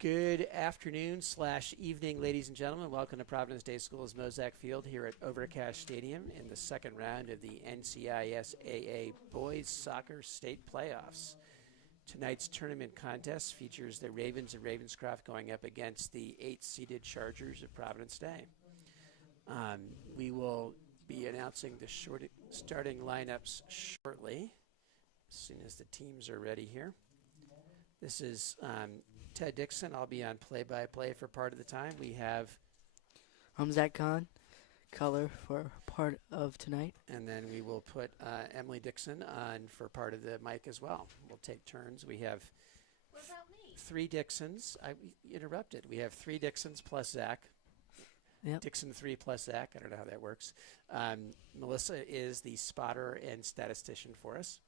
Good afternoon / evening, ladies and gentlemen. Welcome to Providence Day School's Mozak Field here at Overcash Stadium in the second round of the NCISAA Boys Soccer State Playoffs. Tonight's tournament contest features the Ravens of Ravenscroft going up against the 8th-seeded Chargers of Providence Day. We will be announcing the starting lineups shortly, as soon as the teams are ready here. This is Ted Dixon. I'll be on play-by-play for part of the time. We have... I'm Zach Kahn, color for part of tonight. And then we will put Emily Dixon on for part of the mic as well. We'll take turns. We have... What about me? 3 Dixons. I interrupted. We have 3 Dixons plus Zach. Yep. Dixon 3 plus Zach. I don't know how that works. Melissa is the spotter and statistician for us.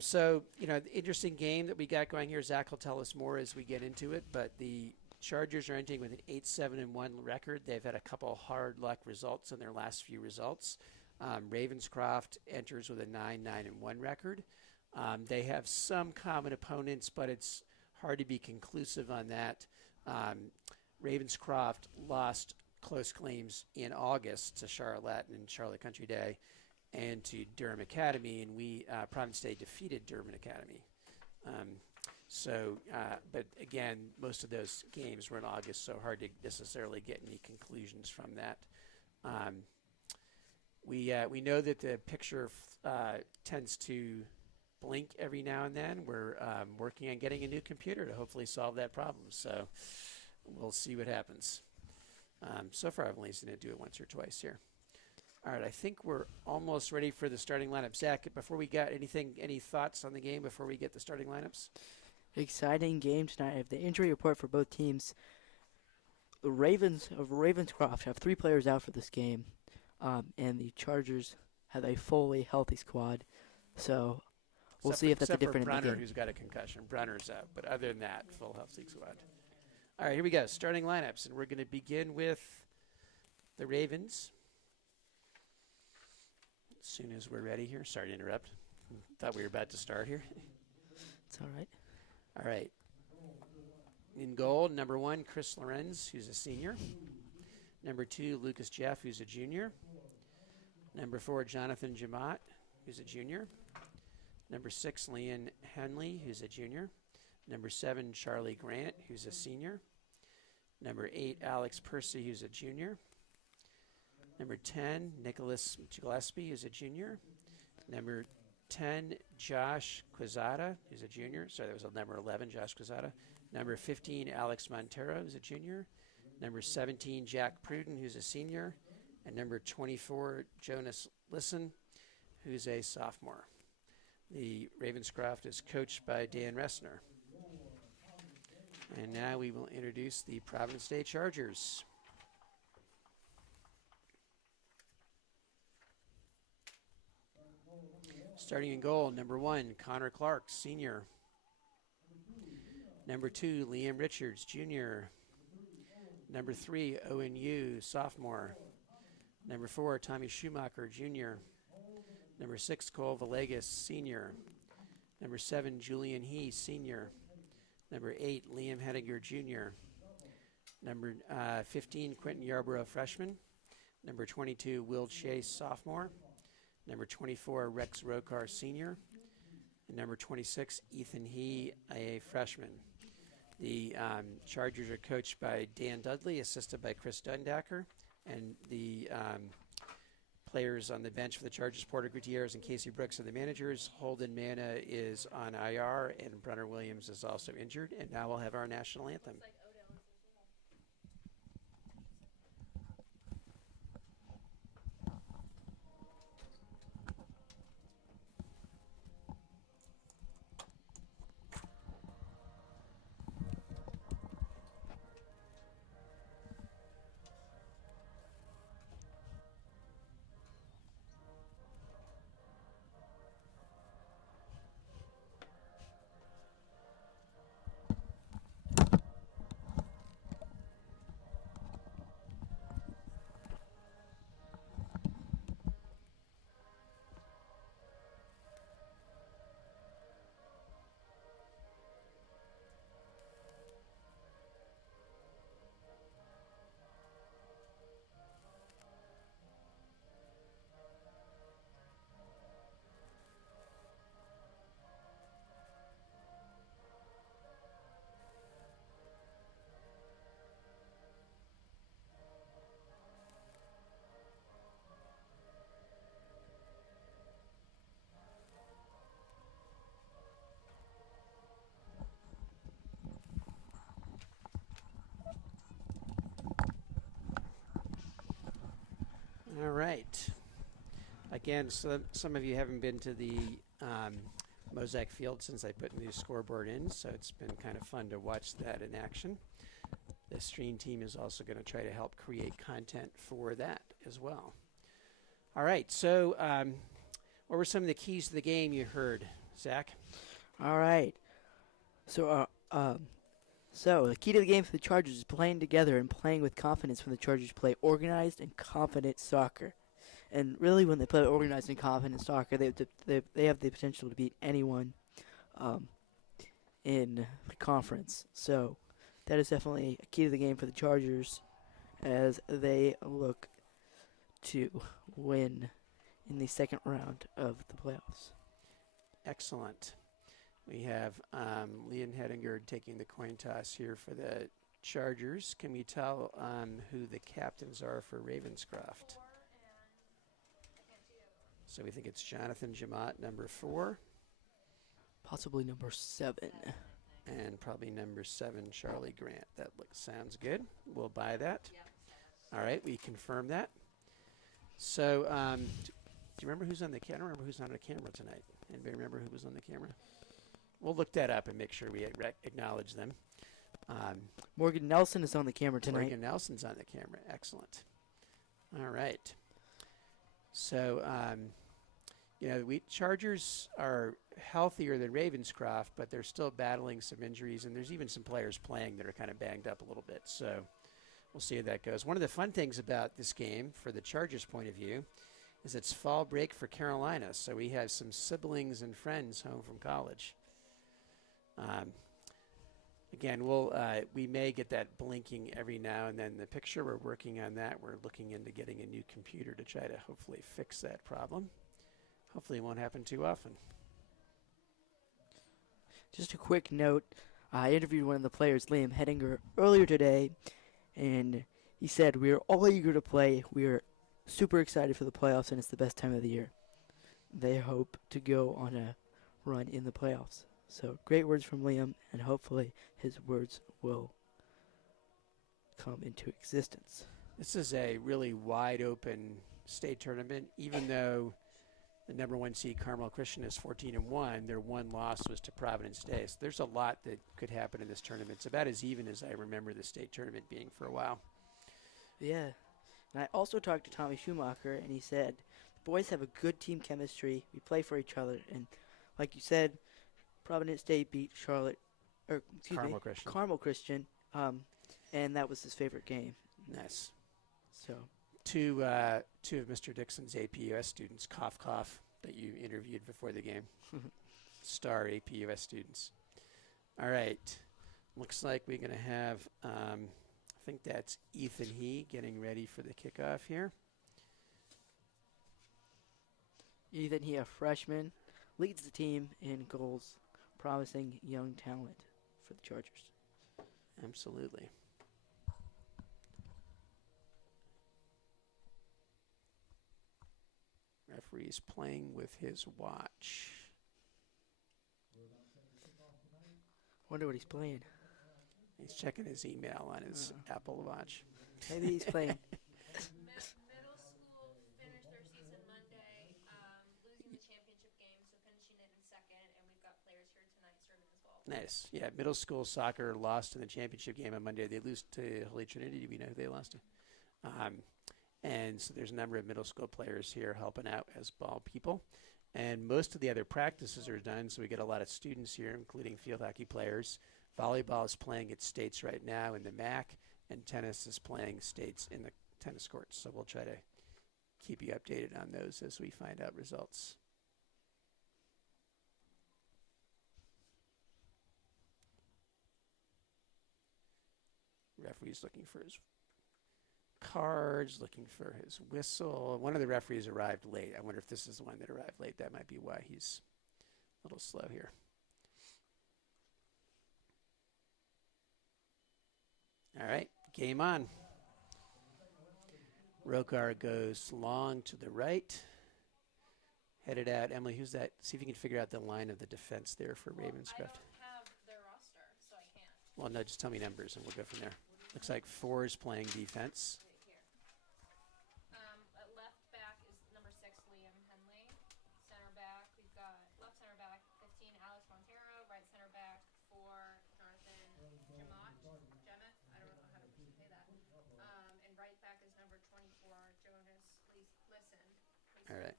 So, the interesting game that we got going here, Zach will tell us more as we get into it, but the Chargers are ending with an 8-7-1 record. They've had a couple hard luck results in their last few results. Ravenscroft enters with a 9-9-1 record. They have some common opponents, but it's hard to be conclusive on that. Ravenscroft lost close claims in August to Charlotte and Charlotte Country Day and to Durham Academy, and Providence Day defeated Durham Academy. But again, most of those games were in August, so hard to necessarily get any conclusions from that. We know that the picture tends to blink every now and then. We're working on getting a new computer to hopefully solve that problem, so we'll see what happens. So far, I've only seen it do it once or twice here. All right, I think we're almost ready for the starting lineup. Zach, before we got any thoughts on the game before we get the starting lineups? Exciting game tonight. I have the injury report for both teams. The Ravens of Ravenscroft have 3 players out for this game, and the Chargers have a fully healthy squad. So we'll see if that's a different Brunner, in the game. who's got a concussion. Brunner's out, but other than that, full healthy squad. All right, here we go. Starting lineups, and we're going to begin with the Ravens. As soon as we're ready here. Sorry to interrupt. Thought we were about to start here. It's all right. All right. In goal, number 1, Chris Lorenz, who's a senior. Number 2, Lucas Jeff, who's a junior. Number 4, Jonathan Jamat, who's a junior. Number 6, Leon Henley, who's a junior. Number 7, Charlie Grant, who's a senior. Number 8, Alex Percy, who's a junior. Number 10, Nicholas Gillespie, who's a junior. Number 10, Josh Quezada, who's a junior. Sorry, that was number 11, Josh Quezada. Number 15, Alex Montero, who's a junior. Number 17, Jack Pruden, who's a senior. And number 24, Jonas Lisson, who's a sophomore. The Ravenscroft is coached by Dan Ressner. And now we will introduce the Providence Day Chargers. Starting in goal, number 1, Connor Clark, senior. Number 2, Liam Richards, junior. Number 3, Owen Yu, sophomore. Number 4, Tommy Schumacher, junior. Number 6, Cole Villegas, senior. Number 7, Julian He, senior. Number 8, Liam Hediger, junior. Number 15, Quentin Yarborough, freshman. Number 22, Will Chase, sophomore. Number 24, Rex Rokar, senior. And number 26, Ethan He, a freshman. The Chargers are coached by Dan Dudley, assisted by Chris Dundacker. And the players on the bench for the Chargers, Porter Gutierrez and Casey Brooks, are the managers. Holden Manna is on IR, and Brunner Williams is also injured. And now we'll have our national anthem. All right. Again, so some of you haven't been to the Mosaic Field since I put the new scoreboard in, so it's been kind of fun to watch that in action. The stream team is also going to try to help create content for that as well. All right, so what were some of the keys to the game you heard, Zach? All right. So the key to the game for the Chargers is playing together and playing with confidence when the Chargers play organized and confident soccer. And really, when they play organized and confident soccer, they have the potential to beat anyone in the conference. So that is definitely a key to the game for the Chargers as they look to win in the second round of the playoffs. Excellent. We have Leon Hedinger taking the coin toss here for the Chargers. Can we tell who the captains are for Ravenscroft? So we think it's Jonathan Jamat, number 4. Possibly number 7. And probably number 7, Charlie Grant. That sounds good. We'll buy that. All right, we confirm that. So do you remember who's on the camera? I don't remember who's on the camera tonight. Anybody remember who was on the camera? We'll look that up and make sure we acknowledge them. Morgan Nelson is on the camera tonight. Morgan Nelson's on the camera. Excellent. All right. So, we Chargers are healthier than Ravenscroft, but they're still battling some injuries, and there's even some players playing that are kind of banged up a little bit. So we'll see how that goes. One of the fun things about this game, for the Chargers' point of view, is it's fall break for Carolina. So we have some siblings and friends home from college. Again, we may get that blinking every now and then. The picture, we're working on that. We're looking into getting a new computer to try to hopefully fix that problem. Hopefully it won't happen too often. Just a quick note, I interviewed one of the players, Liam Hedinger, earlier today, and he said, "We are all eager to play. We are super excited for the playoffs, and it's the best time of the year." They hope to go on a run in the playoffs. So great words from Liam, and hopefully his words will come into existence. This is a really wide open state tournament. Even though the number 1 seed Carmel Christian is 14-1, their one loss was to Providence Day. So there's a lot that could happen in this tournament. It's about as even as I remember the state tournament being for a while. Yeah. And I also talked to Tommy Schumacher, and he said, the boys have a good team chemistry. We play for each other. And like you said, Providence Day beat Carmel Christian, and that was his favorite game. Nice. So two of Mr. Dixon's APUS students, cough, that you interviewed before the game. Star APUS students. All right. Looks like we're going to have, I think that's Ethan He getting ready for the kickoff here. Ethan He, a freshman, leads the team in goals. Promising young talent for the Chargers. Absolutely. Referee's playing with his watch. Wonder what he's playing. He's checking his email on his Apple Watch. Maybe he's playing. Middle school finished their season Monday, losing the championship game, so finishing it in second, and we've got players here tonight serving as well. Nice. Yeah, middle school soccer lost in the championship game on Monday. They lose to Holy Trinity. Do we know who they lost to? And so there's a number of middle school players here helping out as ball people. And most of the other practices are done, so we get a lot of students here, including field hockey players. Volleyball is playing at states right now in the MAC, and tennis is playing states in the tennis courts. So we'll try to keep you updated on those as we find out results. Referee's looking for his cards, looking for his whistle. One of the referees arrived late. I wonder if this is the one that arrived late. That might be why he's a little slow here. All right, game on. Rokar goes long to the right. Headed out. Emily, who's that? See if you can figure out the line of the defense there for Ravenscroft. I don't have their roster, so I can't. Well, no, just tell me numbers and we'll go from there. Looks like 4 is playing defense. Right here. At left All right.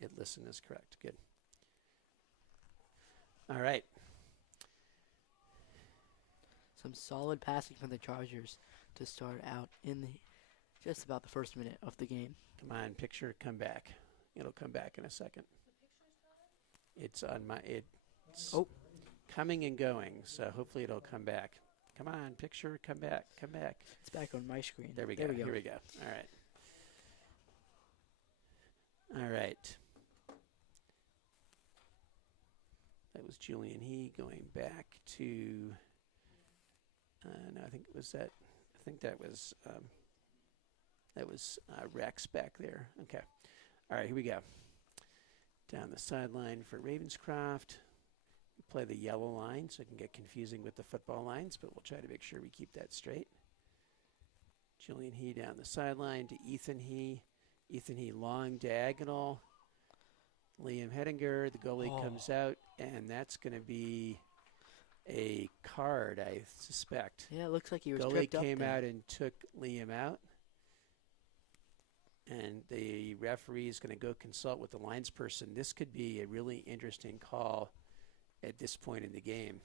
It listen is correct. Good. All right. Some solid passing from the Chargers to start out in the just about the first minute of the game. Come on, picture, come back. It'll come back in a second. It's on my. It's coming and going, so hopefully it'll come back. Come on, picture, come back, come back. It's back on my screen. There we go. Here we go. All right. All right. That was Julian He going back to. No, I think it was that. I think that was Rex back there. Okay. All right, here we go. Down the sideline for Ravenscroft. We play the yellow line, so it can get confusing with the football lines, but we'll try to make sure we keep that straight. Julian He down the sideline to Ethan He. Ethan He long diagonal. Liam Hedinger, the goalie comes out, and that's going to be a card, I suspect. Yeah, it looks like he was goalie tripped up came there. out and took Liam out. And the referee is going to go consult with the linesperson. This could be a really interesting call at this point in the game.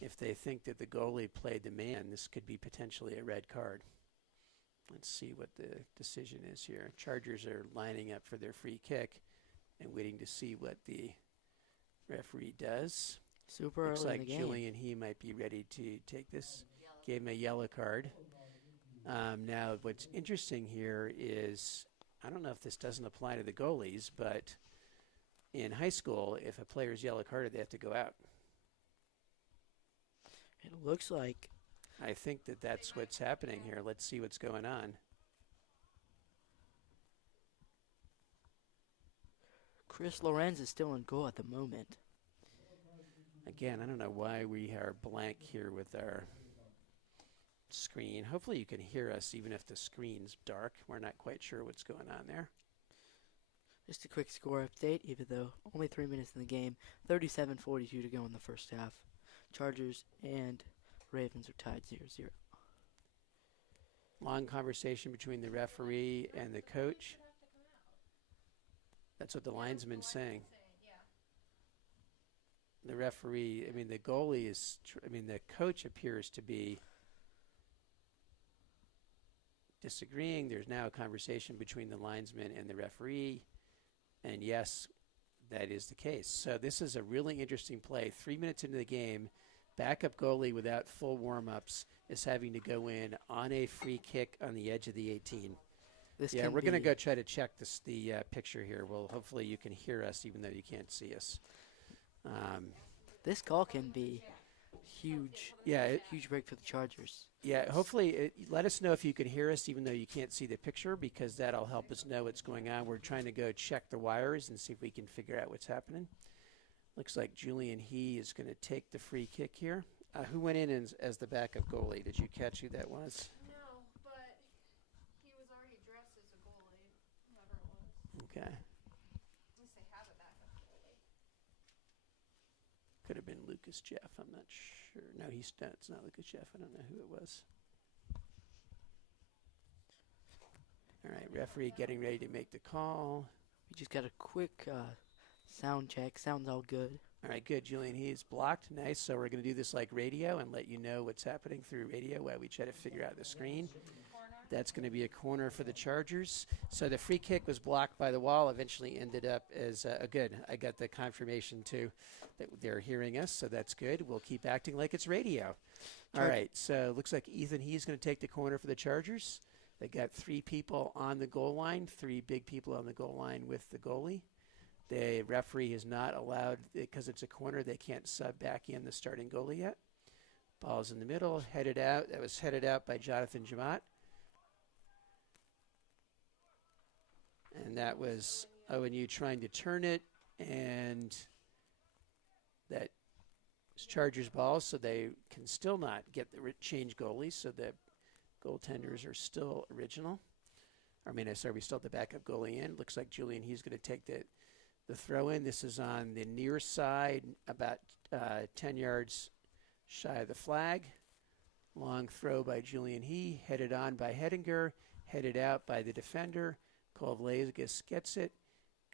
If they think that the goalie played the man, this could be potentially a red card. Let's see what the decision is here. Chargers are lining up for their free kick and waiting to see what the referee does. Super Looks early like in the game. Julian He might be ready to take this. Gave him a yellow card. Now, what's interesting here is, I don't know if this doesn't apply to the goalies, but in high school, if a player's yellow carded, they have to go out. It looks like. I think that that's what's happening here. Let's see what's going on. Chris Lorenz is still in goal at the moment. Again, I don't know why we are blank here with our screen. Hopefully you can hear us even if the screen's dark. We're not quite sure what's going on there. Just a quick score update, even though only 3 minutes in the game. 37-42 to go in the first half. Chargers and Ravens are tied 0-0. Long conversation between the referee and the coach. That's what the linesman's saying. The referee, I mean, the goalie is, the coach appears to be disagreeing. There's now a conversation between the linesman and the referee. And yes, that is the case. So this is a really interesting play. 3 minutes into the game, backup goalie without full warm-ups is having to go in on a free kick on the edge of the 18. We're going to go try to check the picture here. Well, hopefully you can hear us even though you can't see us. This call can be huge. Huge break for the Chargers. Yeah, hopefully let us know if you can hear us even though you can't see the picture, because that'll help us know what's going on. We're trying to go check the wires and see if we can figure out what's happening. Looks like Julian He is going to take the free kick here. Who went in as the backup goalie? Did you catch who that was? No, but he was already dressed as a goalie, whoever it was. Okay. At least they have a backup goalie. Could have been Lucas Jeff. I'm not sure. No, it's not Lucas Jeff. I don't know who it was. All right, referee getting ready to make the call. We just got a quick sound check. Sounds all good. All right, good. Julian He is blocked. Nice. So we're going to do this like radio and let you know what's happening through radio while we try to figure out the screen. That's going to be a corner for the Chargers. So the free kick was blocked by the wall, eventually ended up as good. I got the confirmation, too, that they're hearing us, so that's good. We'll keep acting like it's radio. All right, so looks like Ethan He's going to take the corner for the Chargers. They got 3 people on the goal line, 3 big people on the goal line with the goalie. The referee is not allowed, because it's a corner, they can't sub back in the starting goalie yet. Ball's in the middle, headed out. That was headed out by Jonathan Jamat. And that was ONU trying to turn it, and that is Chargers ball, so they can still not get the change goalies, so the goaltenders are still original. We still have the backup goalie in. Looks like Julian He's going to take the throw in. This is on the near side, about 10 yards shy of the flag. Long throw by Julian He, headed on by Hedinger, headed out by the defender. Cole Villegas gets it.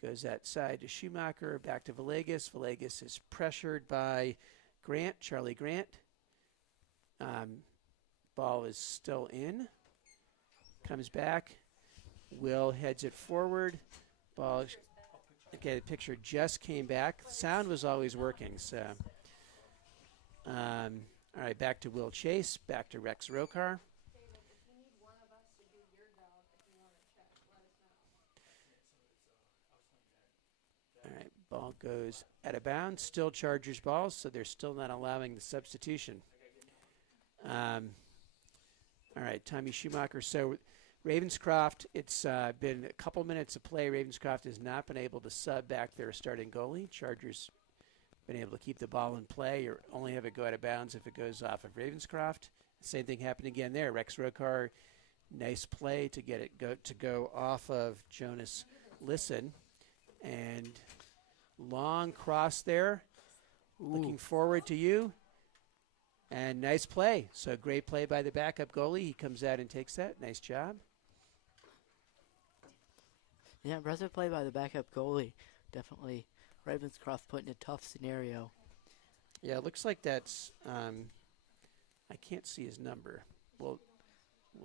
Goes outside to Schumacher. Back to Villegas. Villegas is pressured by Grant, Charlie Grant. Ball is still in. Comes back. Will heads it forward. Ball. Okay, the picture just came back. Sound was always working, so. All right, back to Will Chase. Back to Rex Rokar. David, if you need one of us to do your job, if you want to check, let us know. All right, ball goes out of bounds. Still Chargers ball, so they're still not allowing the substitution. All right, Tommy Schumacher. So Ravenscroft, it's been a couple minutes of play. Ravenscroft has not been able to sub back their starting goalie. Chargers been able to keep the ball in play or only have it go out of bounds if it goes off of Ravenscroft. Same thing happened again there. Rex Rokar, nice play to get it go off of Jonas Lisson. And long cross there. Looking forward to you. And nice play. So great play by the backup goalie. He comes out and takes that. Nice job. Yeah, impressive play by the backup goalie. Definitely Ravenscroft put in a tough scenario. Yeah, it looks like that's, I can't see his number. We'll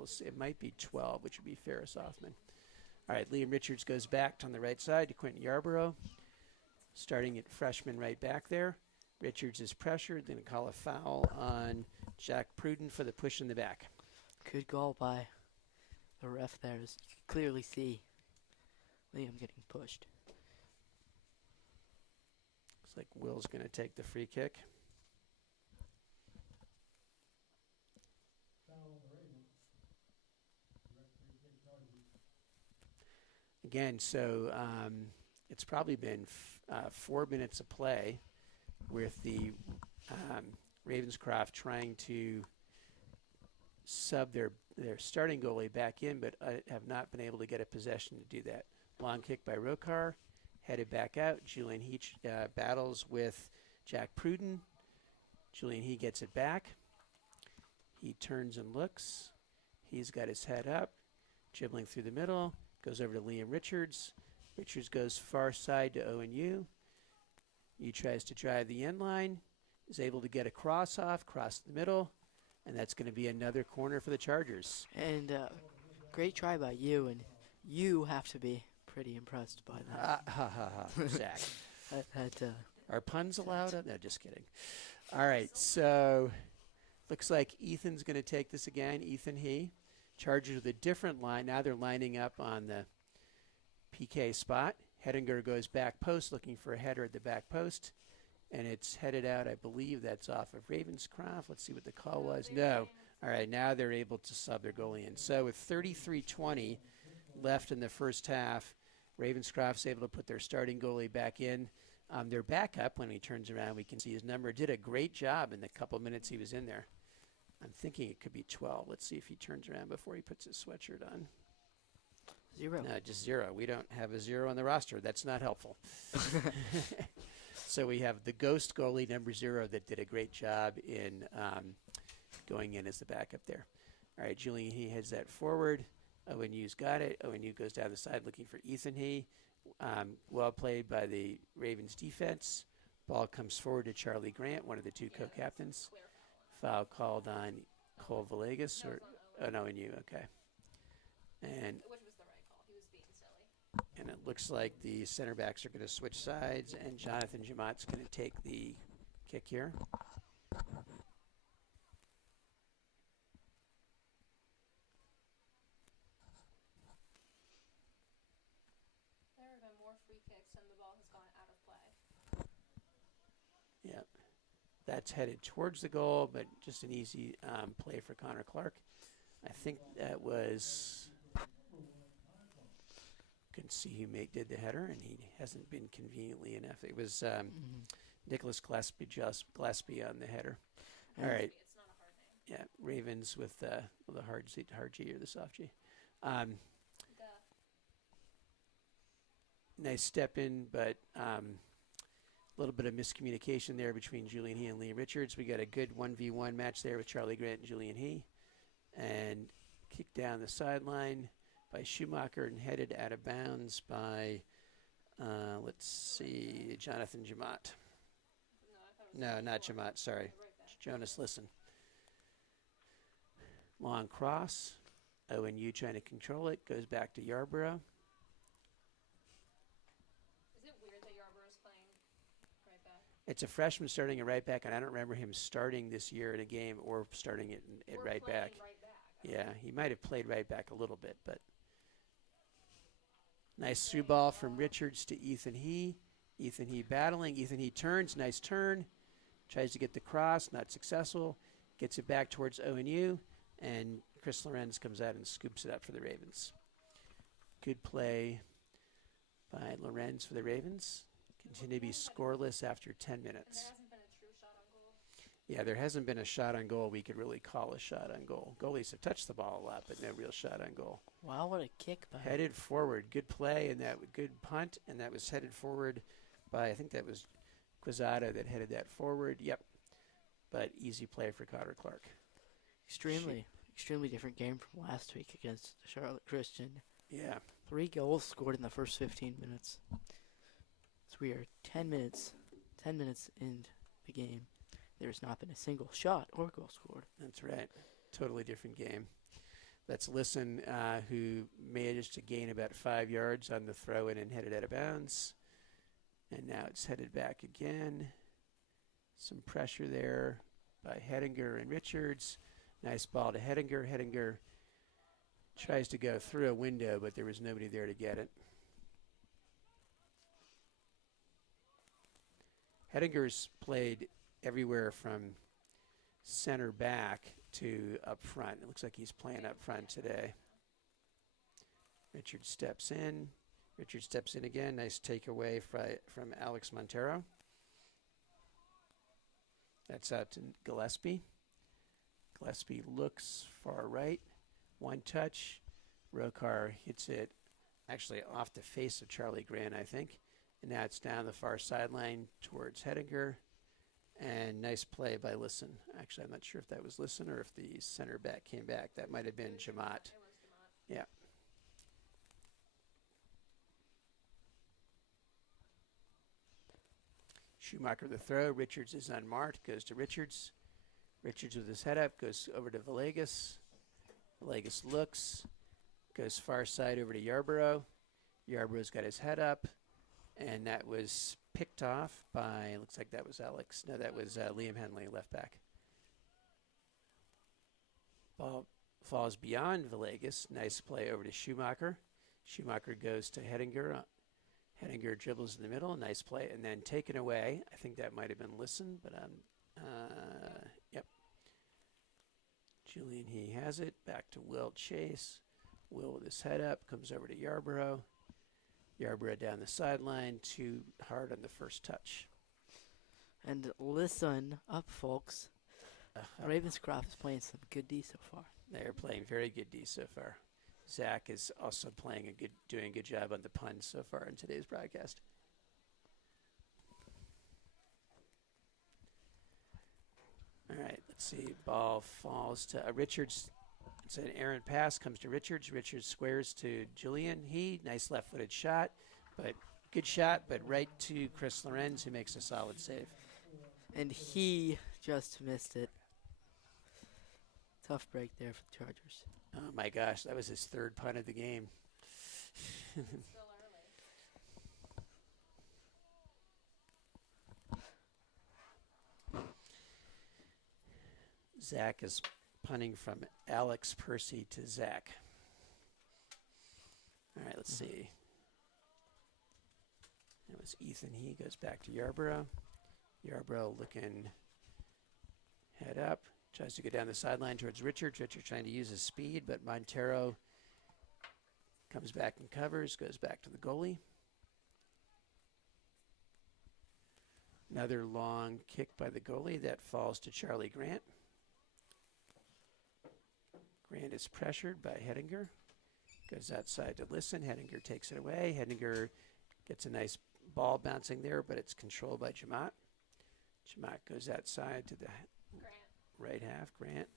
see. It might be 12, which would be Ferris Hoffman. All right, Liam Richards goes back on the right side to Quentin Yarborough. Starting at freshman right back there. Richards is pressured, then call a foul on Jack Pruden for the push in the back. Good goal by the ref there. As you can clearly see Liam getting pushed. Looks like Will's going to take the free kick. Again, so it's probably been 4 minutes of play with the Ravenscroft trying to sub their starting goalie back in, but have not been able to get a possession to do that. Long kick by Rokar, headed back out. Julian Heach battles with Jack Pruden. Julian He gets it back. He turns and looks. He's got his head up, dribbling through the middle. Goes over to Liam Richards. Richards goes far side to ONU. He tries to drive the end line. Is able to get a cross off, cross the middle, and that's going to be another corner for the Chargers. And great try by you, and you have to be pretty impressed by that. Zach. that Are puns allowed? No, just kidding. All right, so looks like Ethan's going to take this again. Ethan He. Chargers with a different line. Now they're lining up on the PK spot. Hedinger goes back post, looking for a header at the back post. And it's headed out, I believe that's off of Ravenscroft. Let's see what the call was. No. All right, now they're able to sub their goalie in. So with 33:20 left in the first half, Ravenscroft's able to put their starting goalie back in. Their backup, when he turns around, we can see his number, did a great job in the couple minutes he was in there. I'm thinking it could be 12. Let's see if he turns around before he puts his sweatshirt on. 0. No, just 0. We don't have a 0 on the roster. That's not helpful. So we have the ghost goalie, number 0, that did a great job in going in as the backup there. All right, Julian He heads that forward. ONU's got it. ONU goes down the side looking for Ethan He. Well played by the Ravens defense. Ball comes forward to Charlie Grant, one of the two co-captains. Foul called on Cole Villegas, or ONU, okay. And Which was the right call. He was being silly. and it looks like the center backs are going to switch sides, and Jonathan Jamat's going to take the kick here. There have been more free kicks and the ball has gone out of play. Yep. That's headed towards the goal, but just an easy play for Connor Clark. I think that was, can see who did the header, and he hasn't been conveniently enough. It was Nicholas Gillespie on the header. All right. It's not a hard name. Yeah, Ravens with the hard G or the soft G. Duh. Nice step in, but a little bit of miscommunication there between Julian He and Liam Richards. We got a good 1v1 match there with Charlie Grant and Julian He. And kick down the sideline. by Schumacher and headed out of bounds by, let's see, Jonathan Jamat. No, not Jamat, sorry. Jonas Lisson. Long cross. ONU trying to control it. Goes back to Yarborough. Is it weird that Yarborough's playing right back? It's a freshman starting at right back, and I don't remember him starting this year in a game or starting it at right back. Right back. Yeah, he might have played right back a little bit, but nice through ball from Richards to Ethan He. Ethan He battling. Ethan He turns. Nice turn. Tries to get the cross. Not successful. Gets it back towards ONU, and Chris Lorenz comes out and scoops it up for the Ravens. Good play by Lorenz for the Ravens. Continue to be scoreless after 10 minutes. And there hasn't been a true shot on goal. Yeah, there hasn't been a shot on goal we could really call a shot on goal. Goalies have touched the ball a lot, but no real shot on goal. Wow, what a kick by Headed forward. Good play, and that good punt, and that was headed forward by, I think that was Quezada that headed that forward. Yep. But easy play for Cotter Clark. Extremely different game from last week against Charlotte Christian. Yeah. 3 goals scored in the first 15 minutes. So we are 10 minutes in the game. There's not been a single shot or goal scored. That's right. Totally different game. Let's listen, who managed to gain about 5 yards on the throw-in and headed out of bounds. And now it's headed back again. Some pressure there by Hedinger and Richards. Nice ball to Hedinger. Hedinger tries to go through a window, but there was nobody there to get it. Hedinger's played everywhere from center back to up front. It looks like he's playing up front today. Richard steps in. Richard steps in again. Nice takeaway from Alex Montero. That's out to Gillespie. Gillespie looks far right. One touch. Rokar hits it actually off the face of Charlie Grant, I think. And now it's down the far sideline towards Hedinger. And nice play by Lisson. Actually, I'm not sure if that was Lisson or if the center back came back. That might have been Jamat. It was Jamat. Yeah. Schumacher the throw. Richards is unmarked. Goes to Richards. Richards with his head up. Goes over to Villegas. Villegas looks. Goes far side over to Yarborough. Yarborough's got his head up. And that was picked off by, looks like that was Alex. No, that was Liam Henley, left back. Ball falls beyond Villegas. Nice play over to Schumacher. Schumacher goes to Hedinger. Hedinger dribbles in the middle. Nice play. And then taken away. I think that might have been Lisson, but yep. Julian, he has it. Back to Will Chase. Will with his head up. Comes over to Yarborough. Yarborough down the sideline. Too hard on the first touch. And listen up, folks. Ravenscroft is playing some good D so far. They're playing very good D so far. Zach is also doing a good job on the puns so far in today's broadcast. All right, let's see. Ball falls to Richards. It's an errant pass, comes to Richards. Richards squares to Julian. Nice left-footed shot, but good shot, but right to Chris Lorenz, who makes a solid save. And he just missed it. Tough break there for the Chargers. Oh my gosh, that was his third punt of the game. Still early. Zach is punting from Alex Percy to Zach. All right, let's see. It was Ethan. He goes back to Yarborough. Yarborough looking head up. Tries to go down the sideline towards Richard. Richard trying to use his speed, but Montero comes back and covers, goes back to the goalie. Another long kick by the goalie that falls to Charlie Grant. Grant is pressured by Hedinger. Goes outside to Lisson. Hedinger takes it away. Hedinger gets a nice ball bouncing there, but it's controlled by Jamat. Jamat goes outside to the Grant. right half. Grant.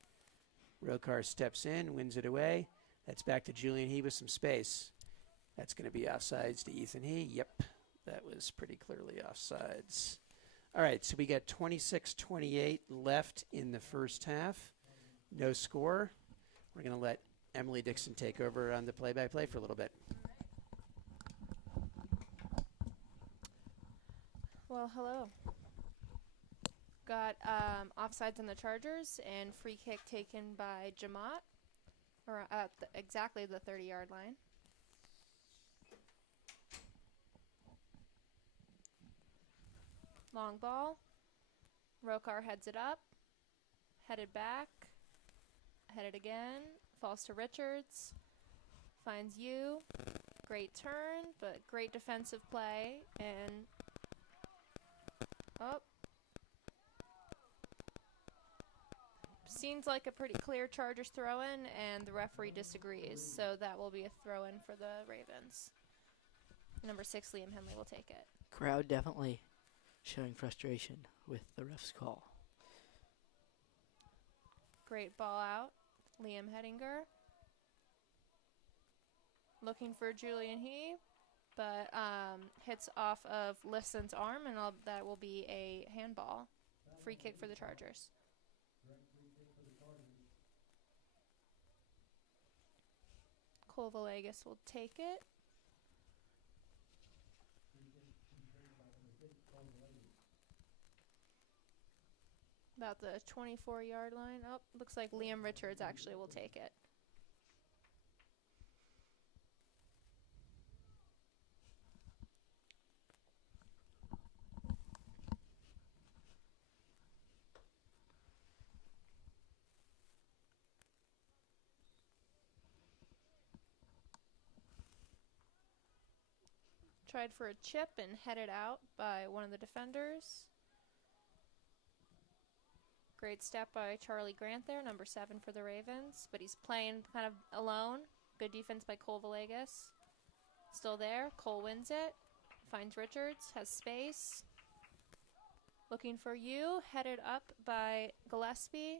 Rokar steps in, wins it away. That's back to Julian He with some space. That's going to be offsides to Ethan He. Yep, that was pretty clearly offsides. All right, so we got 26-28 left in the first half. No score. We're going to let Emily Dixon take over on the play-by-play for a little bit. Well, hello. Got offsides on the Chargers and free kick taken by Jamat, or at exactly the 30-yard line. Long ball. Rokar heads it up. Headed back. Headed again. Falls to Richards. Finds you. Great turn, but great defensive play. And oh. Seems like a pretty clear Chargers throw-in, and the referee disagrees. So that will be a throw-in for the Ravens. Number 6, Liam Henley will take it. Crowd definitely showing frustration with the ref's call. Great ball out. Liam Hettinger. Looking for Julian He, but hits off of Liston's arm, and that will be a handball. Free kick for the Chargers. Cole Villegas will take it. About the 24-yard line. Oh, looks like Liam Richards actually will take it. Tried for a chip and headed out by one of the defenders. Great step by Charlie Grant there, number 7 for the Ravens, but he's playing kind of alone. Good defense by Cole Villegas. Still there. Cole wins it. Finds Richards, has space. Looking for you, headed up by Gillespie.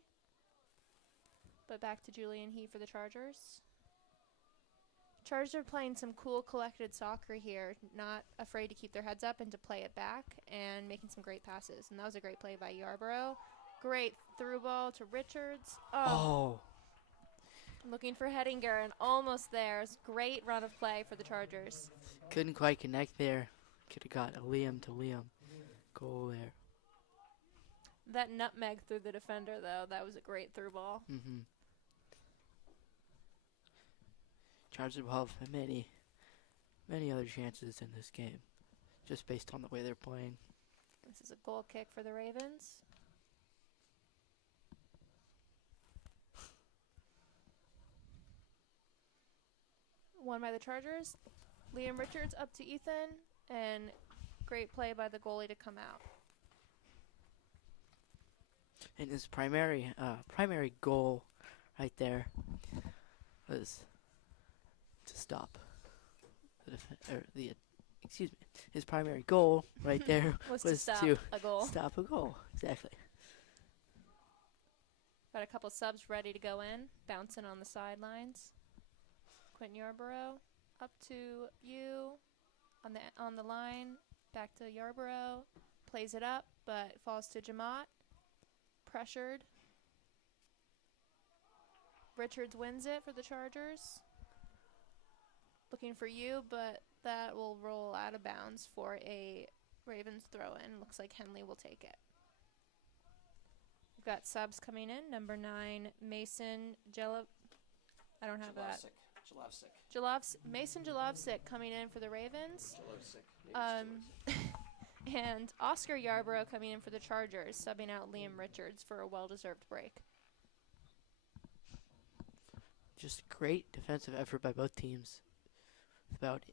But back to Julian He for the Chargers. Chargers are playing some cool collected soccer here, not afraid to keep their heads up and to play it back, and making some great passes. And that was a great play by Yarborough. Great through ball to Richards. Oh. Looking for Hettinger and almost there. It's great run of play for the Chargers. Couldn't quite connect there. Could have got a Liam to Liam goal there. That nutmeg through the defender, though, that was a great through ball. Mm-hmm. Chargers will have many other chances in this game, just based on the way they're playing. This is a goal kick for the Ravens. Won by the Chargers. Liam Richards up to Ethan, and great play by the goalie to come out. And his primary goal right there was to stop his primary goal right there was to stop a goal. Stop a goal, exactly. Got a couple subs ready to go in, bouncing on the sidelines. Quentin Yarborough up to you on the line, back to Yarborough, plays it up, but falls to Jamat. Pressured. Richards wins it for the Chargers. Looking for you, but that will roll out of bounds for a Ravens throw-in. Looks like Henley will take it. We've got subs coming in. Number 9, Mason I don't have that. Mason Jalovsic coming in for the Ravens. And Oscar Yarborough coming in for the Chargers, subbing out Liam Richards for a well-deserved break. Just great defensive effort by both teams. With about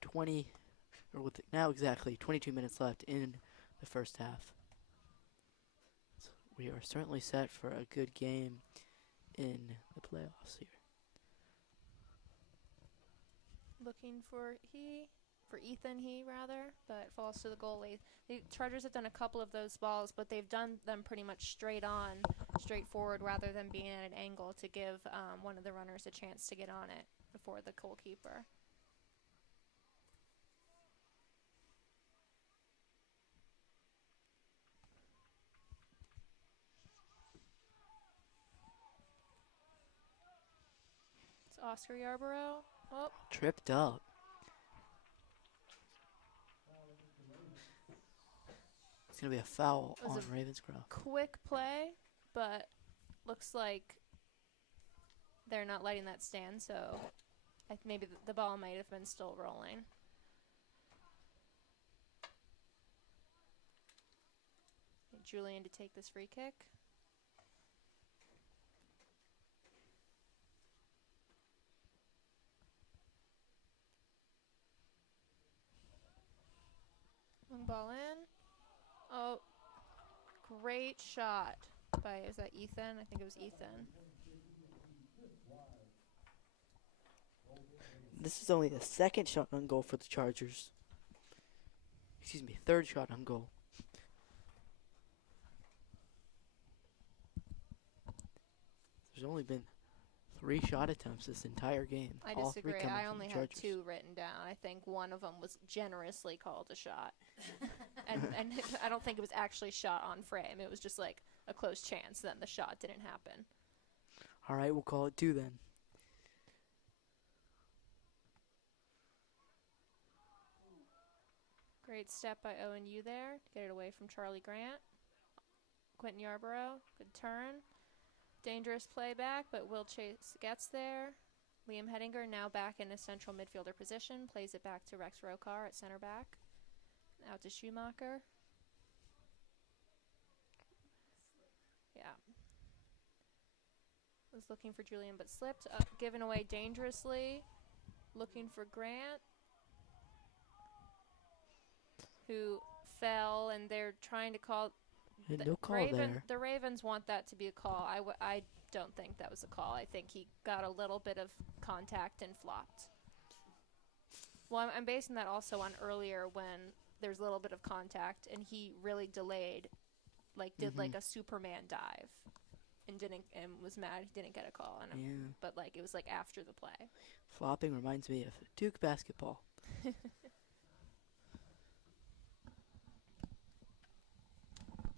22 minutes left in the first half. So we are certainly set for a good game in the playoffs here. Looking for Ethan He, but falls to the goalie. The Chargers have done a couple of those balls, but they've done them pretty much straight on straightforward rather than being at an angle to give one of the runners a chance to get on it before the goalkeeper. It's Oscar Yarborough. Oh, Tripped up. It's going to be a foul Was on a Ravenscroft. quick play, but looks like they're not letting that stand, so maybe the ball might have been still rolling. Julian to take this free kick. Long ball in. Oh, great shot by, is that Ethan? I think it was Ethan. This is only the second shot on goal for the Chargers. Excuse me, third shot on goal. There's only been 3 shot attempts this entire game. I All 3 disagree. coming I from only the have Chargers. 2 written down. I think one of them was generously called a shot. and I don't think it was actually shot on frame. It was just like a close chance, then the shot didn't happen. All right, we'll call it 2 then. Great step by ONU there to get it away from Charlie Grant. Quentin Yarborough, good turn. Dangerous play back, but Will Chase gets there. Liam Hettinger now back in a central midfielder position, plays it back to Rex Rokar at center back. Out to Schumacher. Yeah. Was looking for Julian but slipped. Given away dangerously. Looking for Grant, who fell, and they're trying to call. No call there. The Ravens want that to be a call. I don't think that was a call. I think he got a little bit of contact and flopped. Well, I'm basing that also on earlier when there's a little bit of contact and he really delayed, like did like a Superman dive, and was mad he didn't get a call. And Yeah. but like it was like after the play. Flopping reminds me of Duke basketball.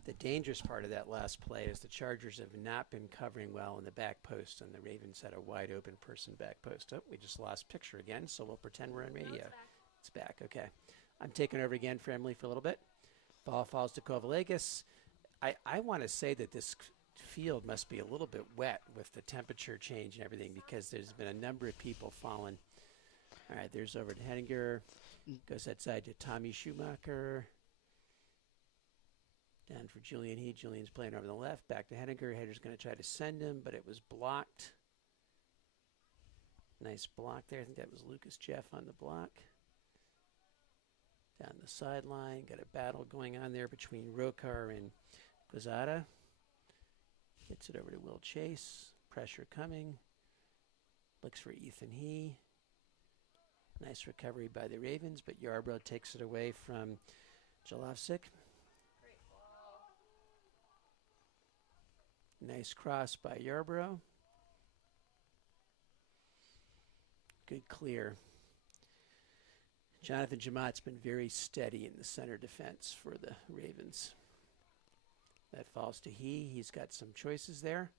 The dangerous part of that last play is the Chargers have not been covering well in the back post, and the Ravens had a wide open person back post. Oh, we just lost picture again, so we'll pretend we're on radio. It's back, okay. I'm taking over again for Emily for a little bit. Ball falls to Kovalegas. I want to say that this field must be a little bit wet with the temperature change and everything, because there's been a number of people falling. All right, there's over to Henninger. Goes that side to Tommy Schumacher. Down for Julian Heed. Julian's playing over the left. Back to Henninger. Henninger's going to try to send him, but it was blocked. Nice block there. I think that was Lucas Jeff on the block. Down the sideline. Got a battle going on there between Rokar and Guizada. Gets it over to Will Chase. Pressure coming. Looks for Ethan He. Nice recovery by the Ravens, but Yarbrough takes it away from Jalowczyk. Nice cross by Yarbrough. Good clear. Jonathan Jamott's been very steady in the center defense for the Ravens. That falls to He. He's got some choices there.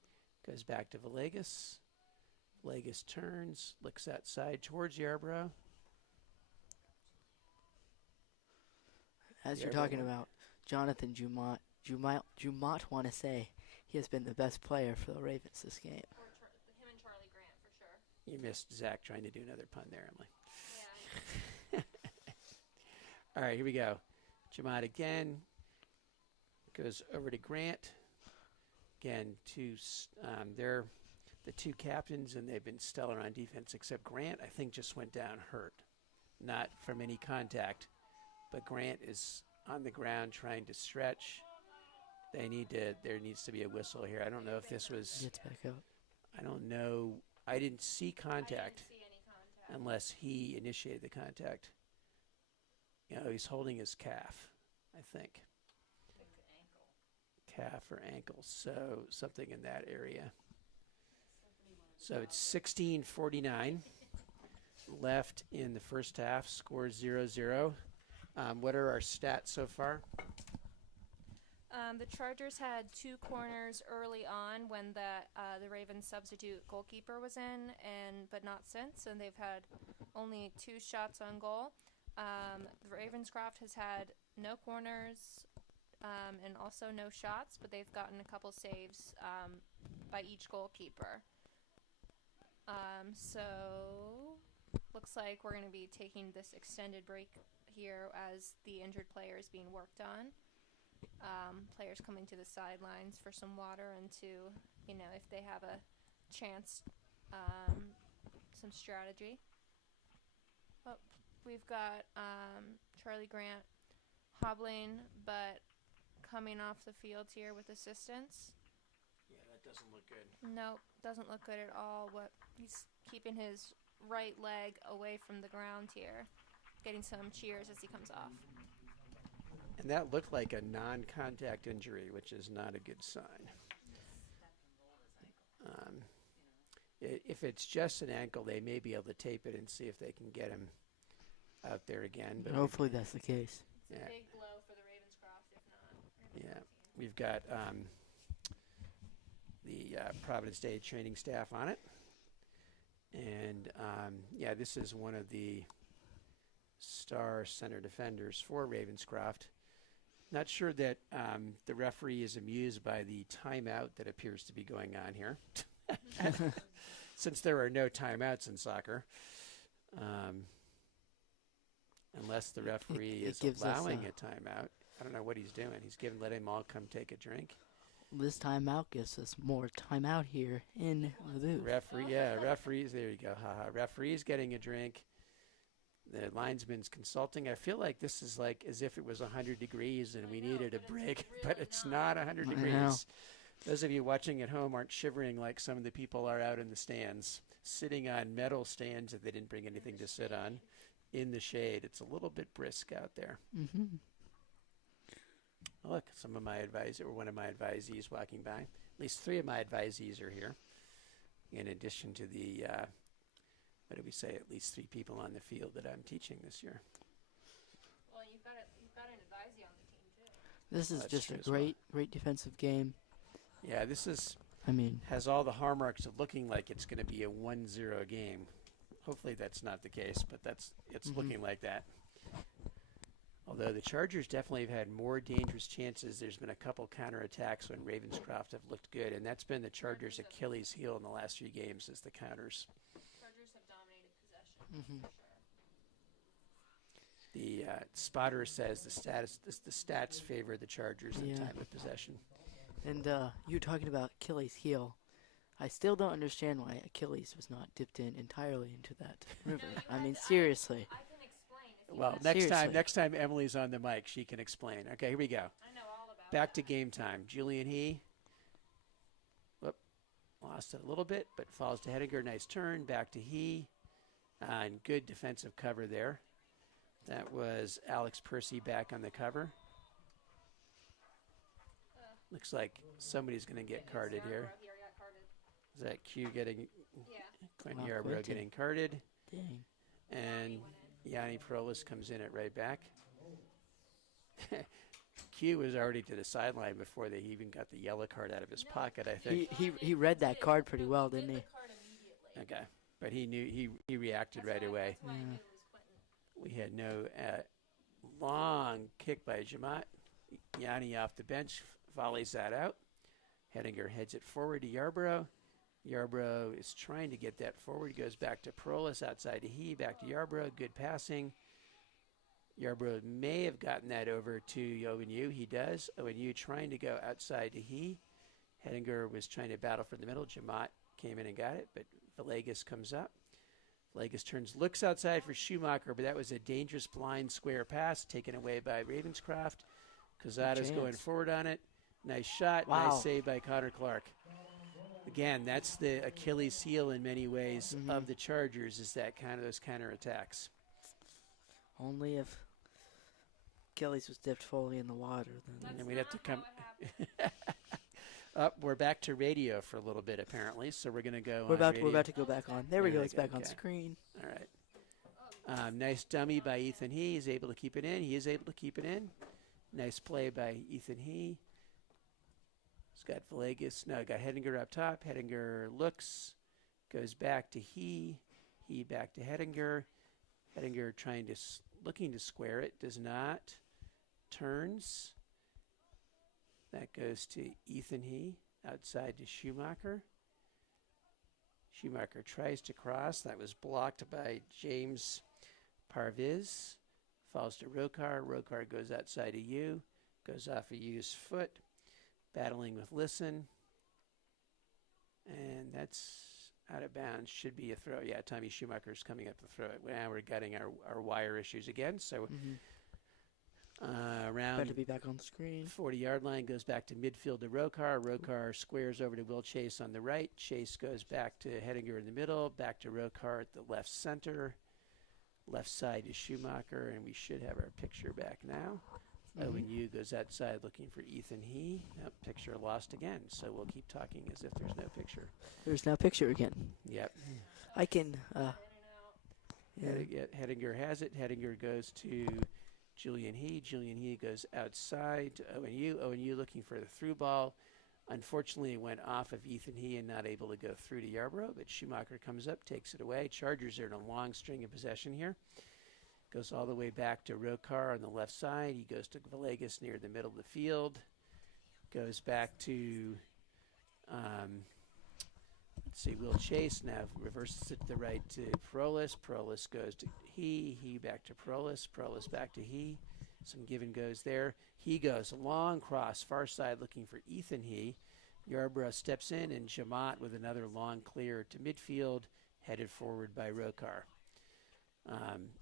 Goes back to Villegas. Villegas turns, looks outside towards Yarbrough. As you're talking about Jonathan Jumont, Jumont want to say he has been the best player for the Ravens this game. Or him and Charlie Grant for sure. You missed Zach trying to do another pun there, Emily. Yeah. All right, here we go. Jamont again. Goes over to Grant. Again, they're the 2 captains, and they've been stellar on defense, except Grant, I think, just went down hurt. Not from any contact, but Grant is on the ground trying to stretch. There needs to be a whistle here. I don't know if this was. Gets back up. I don't know. I didn't see contact. I didn't see any contact. Unless he initiated the contact. You know, he's holding his calf, I think. calf or ankle, so something in that area. So it's 16:49 left in the first half. Score 0-0. What are our stats so far? The Chargers had 2 corners early on when the Ravens substitute goalkeeper was in, but not since, and they've had only 2 shots on goal. Ravenscroft has had no corners and also no shots, but they've gotten a couple saves by each goalkeeper. So looks like we're going to be taking this extended break here as the injured player is being worked on. Players coming to the sidelines for some water and to, if they have a chance, some strategy. Oh, we've got Charlie Grant hobbling, but coming off the field here with assistance. Yeah, that doesn't look good. Nope, doesn't look good at all. He's keeping his right leg away from the ground here, getting some cheers as he comes off. And that looked like a non-contact injury, which is not a good sign. If it's just an ankle, they may be able to tape it and see if they can get him out there again. But hopefully that's the case. It's a big blow for the Ravenscroft, if not. Yeah, we've got the Providence Day training staff on it. And, this is one of the star center defenders for Ravenscroft. Not sure that the referee is amused by the timeout that appears to be going on here, since there are no timeouts in soccer, unless the referee is allowing a timeout. I don't know what he's doing. He's letting them all come take a drink. This timeout gives us more timeout here in the booth. Referees. There you go. Referee's getting a drink. The linesman's consulting. I feel like this is like as if it was 100 degrees and we needed a break, but it's not 100 degrees. Those of you watching at home aren't shivering like some of the people are out in the stands, sitting on metal stands that they didn't bring anything to sit on in the shade. It's a little bit brisk out there. Mm-hmm. Look, one of my advisees walking by. At least 3 of my advisees are here, in addition to the what did we say? At least 3 people on the field that I'm teaching this year. Well, you've got an advisee on the team too. This is just a great defensive game. Yeah, this is. Has all the hallmarks of looking like it's going to be a 1-0 game. Hopefully that's not the case, but it's looking like that. Although the Chargers definitely have had more dangerous chances. There's been a couple counterattacks when Ravenscroft have looked good, and that's been the Chargers' Achilles heel in the last few games is the counters. Chargers have dominated possession. For sure. The spotter says the stats favor the Chargers in time of possession. And you talking about Achilles heel. I still don't understand why Achilles was not dipped in entirely into that river. Seriously. I can explain. Well, next time Emily's on the mic, she can explain. Okay, here we go. I know all about Back to game time. Julian He. Lost it a little bit, but falls to Hedinger. Nice turn. Back to He. And good defensive cover there. That was Alex Percy back on the cover. Looks like somebody's going to get carded here. Is that Q getting Quentin Yarbrough getting carded? Dang. And Yanni Perolis comes in at right back. Q was already to the sideline before they even got the yellow card out of his pocket, I think. He read that card pretty well, didn't he? Okay. But he knew he reacted right away. We had no long kick by Jamat. Yanni off the bench volleys that out. Hedinger heads it forward to Yarbrough. Yarbrough is trying to get that forward. He goes back to Perolis, outside to He, back to Yarbrough. Good passing. Yarbrough may have gotten that over to ONU. He does. ONU trying to go outside to He. Hedinger was trying to battle for the middle. Jamat came in and got it, but Villegas comes up. Villegas turns, looks outside for Schumacher, but that was a dangerous blind square pass taken away by Ravenscroft. Quezada's going forward on it. Nice shot. Wow. Nice save by Connor Clark. Again, that's the Achilles heel in many ways of the Chargers, is that kind of those counterattacks. Only if Kelly's was dipped fully in the water. Then. And we'd have to come up. We're back to radio for a little bit apparently, so we're gonna go. We're on about radio. to go back on. There we go. we It's go, back on okay. screen. All right. Nice dummy by Ethan He. He's able to keep it in. He is able to keep it in. Nice play by Ethan He. He's got Villegas. No, got Hedinger up top. Hedinger looks, goes back to He. He back to Hedinger. Hedinger looking to square it. Does not. Turns. That goes to Ethan He. Outside to Schumacher. Schumacher tries to cross. That was blocked by James Parviz. Falls to Rokar. Rokar goes outside of Yu. Goes off of Yu's foot. Battling with Listen. And that's out of bounds. Should be a throw. Yeah, Tommy Schumacher's coming up to throw it. Now we're getting our wire issues again. So around About to be back on the screen. 40-yard line, goes back to midfield to Rokar. Rokar squares over to Will Chase on the right. Chase goes back to Hedinger in the middle. Back to Rokar at the left center. Left side is Schumacher, and we should have our picture back now. Owen Yu goes outside looking for Ethan He. Nope, picture lost again, so we'll keep talking as if there's no picture. There's no picture again. Yep. I can. Hedinger has it. Hedinger goes to Julian He. Julian He goes outside to Owen Yu. Owen Yu looking for the through ball. Unfortunately, it went off of Ethan He and not able to go through to Yarborough, but Schumacher comes up, takes it away. Chargers are in a long string of possession here. Goes all the way back to Rokar on the left side. He goes to Villegas near the middle of the field. Goes back to, Will Chase. Now reverses it to the right to Prolis. Prolis goes to He. He back to Prolis. Prolis back to He. Some give and goes there. He goes a long cross, far side looking for Ethan He. Yarborough steps in, and Jamat with another long clear to midfield, headed forward by Rokar.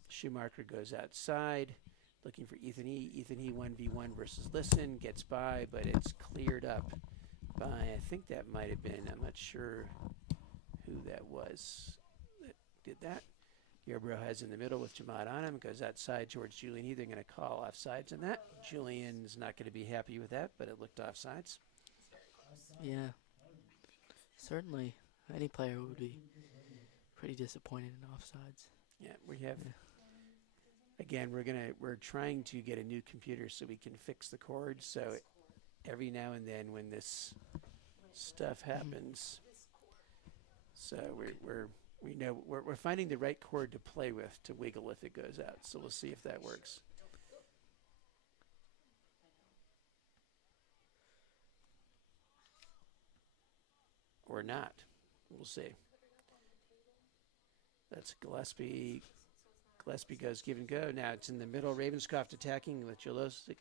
Schumacher goes outside, looking for Ethan He. Ethan He 1v1 versus Listen, gets by, but it's cleared up by, I think that might have been, I'm not sure who that was that did that. Yarborough has in the middle with Jamat on him, goes outside towards Julian He. They're going to call offsides on that. Julian's not going to be happy with that, but it looked offsides. Yeah. Certainly, any player would be pretty disappointed in offsides. Yeah, we have. Again, we're trying to get a new computer so we can fix the cord. So every now and then, when this stuff happens, so we're finding the right cord to play with to wiggle if it goes out. So we'll see if that works. Or not. We'll see. That's Gillespie. Gillespie goes give and go. Now it's in the middle. Ravenscroft attacking with Jolosic.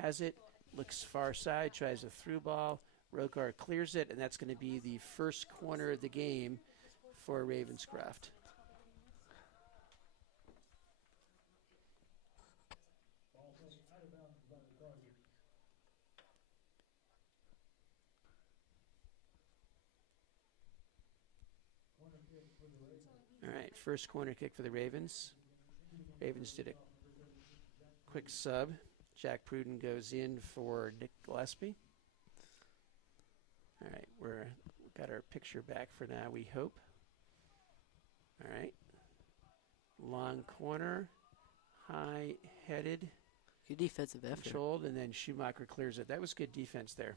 Has it. Looks far side. Tries a through ball. Rokar clears it. And that's going to be the first corner of the game for Ravenscroft. All right, first corner kick for the Ravens. Ravens did a quick sub. Jack Pruden goes in for Nick Gillespie. All right, we've got our picture back for now, we hope. All right. Long corner, high-headed, Good defensive effort. controlled, and then Schumacher clears it. That was good defense there.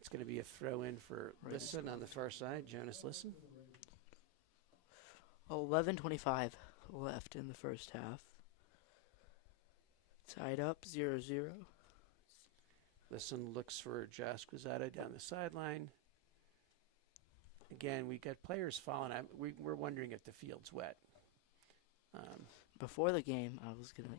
It's going to be a throw-in for Lisson on the far side. Jonas Lisson. 11:25 left in the first half. Tied up 0-0. Lisson looks for Josh Quezada down the sideline. Again, we got players falling out. We're wondering if the field's wet. Before the game, I was going to,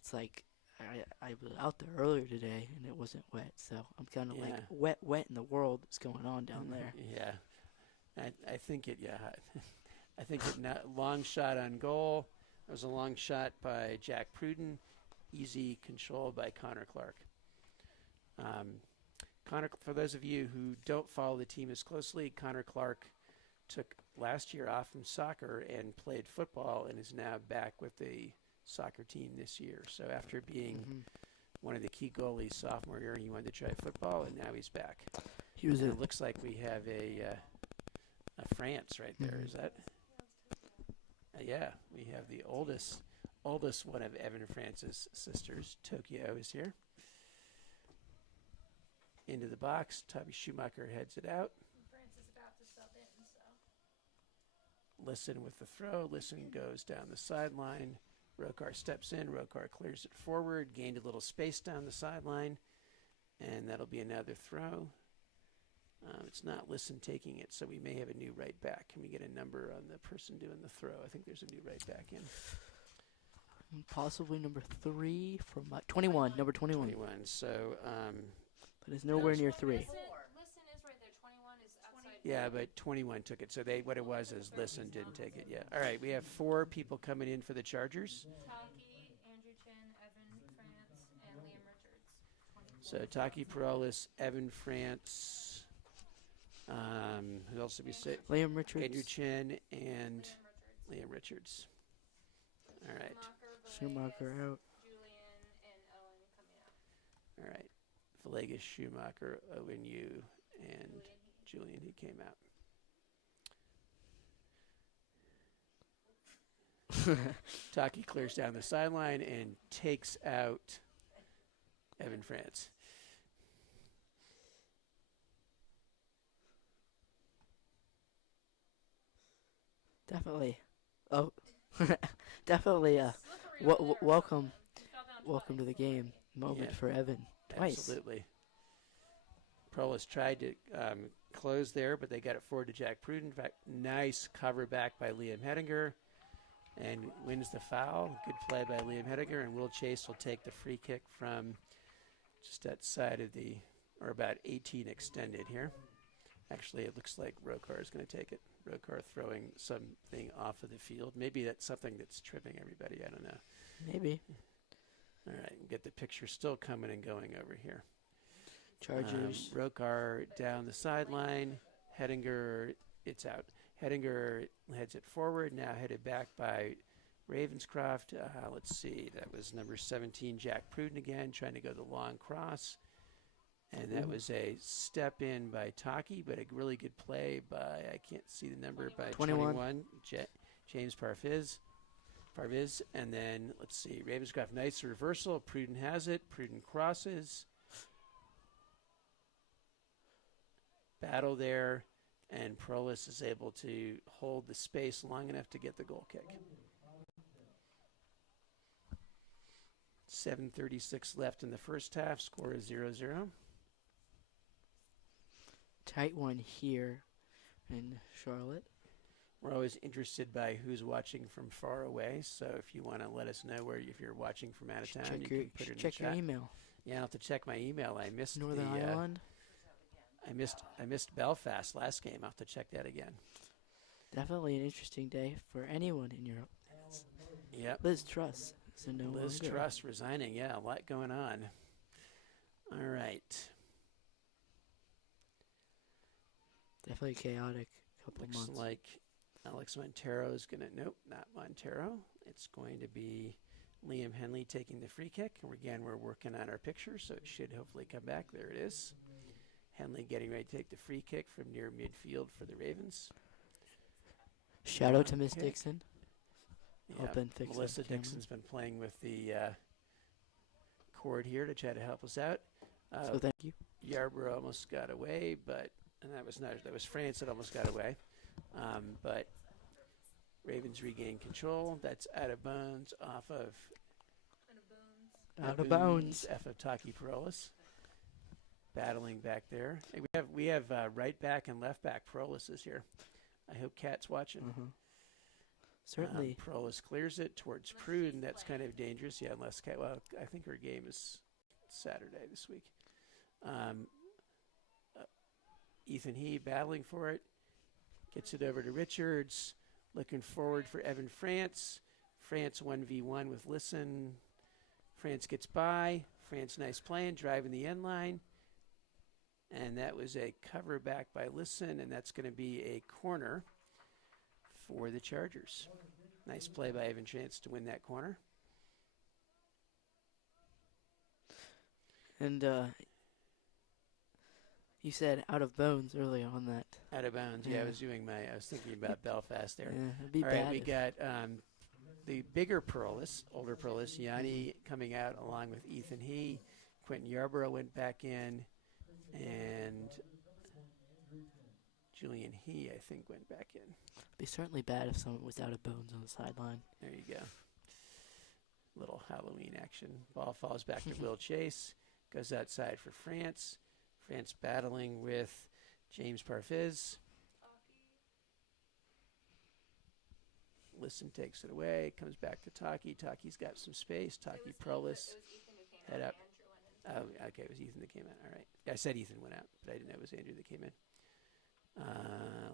it's like I was out there earlier today and it wasn't wet. So I'm kind of like, wet in the world is going on down there. Yeah. I think it, I think it long shot on goal. There was a long shot by Jack Pruden. Easy control by Connor Clark. Connor, for those of you who don't follow the team as closely, Connor Clark took last year off from soccer and played football and is now back with a soccer team this year. So after being Mm-hmm. one of the key goalies sophomore year, he wanted to try football, and now he's back. He was And a it looks like we have a France right there. Mhm. Is that? Yeah, we have the oldest one of Evan France's sisters. Tokyo is here. Into the box. Tommy Schumacher heads it out. France is about to sub in, so. Listen with the throw. Listen goes down the sideline. Rokar steps in. Rokar clears it forward. Gained a little space down the sideline. And that'll be another throw. It's not Listen taking it, so we may have a new right back. Can we get a number on the person doing the throw? I think there's a new right back in. possibly number 3 from 21. Number 21. 21. So, But it's nowhere near 3. Listen is right there. 21 is outside. yeah, but 21 took it. So what it was is Listen didn't take it yet. All right, we have 4 people coming in for the Chargers. Taki, Andrew Chin, Evan France, and Liam Richards. So Taki Parolis, Evan France. Who else did we say? Liam Richards. Andrew Chin and Liam Richards. Liam Richards. All right. Schumacher out. Julian and Owen coming out. All right. Villegas, Schumacher, Owen Yu, and Julian, he came out. Taki clears down the sideline and takes out Evan France. Definitely. Oh, definitely. Slippery over there or Welcome, something. He fell down welcome to twice. the game. Moment Yeah. for Evan. Twice. Absolutely. Prolis tried to close there, but they got it forward to Jack Pruden. In fact, nice cover back by Liam Hedinger and wins the foul. Good play by Liam Hedinger, and Will Chase will take the free kick from just outside of the, or about 18 extended here. Actually, it looks like Rokar is going to take it. Rokar throwing something off of the field. Maybe that's something that's tripping everybody. I don't know. Maybe. All right, get the picture still coming and going over here. Chargers. Rokar down the sideline. Hedinger, it's out. Hedinger heads it forward. Now headed back by Ravenscroft. Let's see. That was number 17, Jack Pruden again, trying to go the long cross. And that was a step in by Taki, but a really good play by, I can't see the number, by 21, James Parviz. And then, let's see, Ravenscroft, nice reversal. Pruden has it. Pruden crosses. Battle there. And Prolis is able to hold the space long enough to get the goal kick. 7:36 left in the first half. Score is 0-0. Tight one here in Charlotte. We're always interested by who's watching from far away. So if you want to let us know if you're watching from out of town, you can put it in the Check your chat. email. Yeah, I'll have to check my email. I missed Northern Ireland. I missed Belfast last game. I'll have to check that again. Definitely an interesting day for anyone in Europe. Yep. Liz Truss is no Liz longer. Truss resigning. Yeah, a lot going on. All right. Definitely chaotic couple Looks months. like Alex Montero is going to, nope, not Montero. It's going to be Liam Henley taking the free kick. And again, we're working on our picture, so it should hopefully come back. There it is. Henley getting ready to take the free kick from near midfield for the Ravens. Shout out to Miss Okay. Dixon. Helping fix Melissa that camera. Dixon's been playing with the cord here to try to help us out. So thank you. Yarborough almost got away, and that was France that almost got away. But Ravens regain control. That's out of bounds off of Out of bounds. Off of Taki Parolis. Battling back there. Hey, we have right back and left back. Parolis is here. I hope Kat's watching. Certainly. Parolis clears it towards Pruden. That's kind of dangerous. Yeah, unless Kat. Well, I think her game is Saturday this week. Ethan He battling for it. Gets it over to Richards. Looking forward for Evan France. France 1v1 with Listen. France gets by. France nice playing, driving the end line. And that was a cover back by Listen, and that's going to be a corner for the Chargers. Nice play by Evan France to win that corner. And you said out of bounds early on that. Out of bounds. Yeah, Yeah. I was thinking about Belfast there. Yeah, it'd be All right, bad. we got the bigger Perlis, older Perlis, Yanni coming out along with Ethan He. Quentin Yarborough went back in, and Julian He, I think, went back in. It'd be certainly bad if someone was out of bounds on the sideline. There you go. Little Halloween action. Ball falls back to Will Chase. Goes outside for France. France battling with James Parfiz. Liston takes it away. Comes back to Taki. Taki's got some space. Taki Prolis. Head up. Oh, okay. It was Ethan that came out. All right. I said Ethan went out, but I didn't know it was Andrew that came in.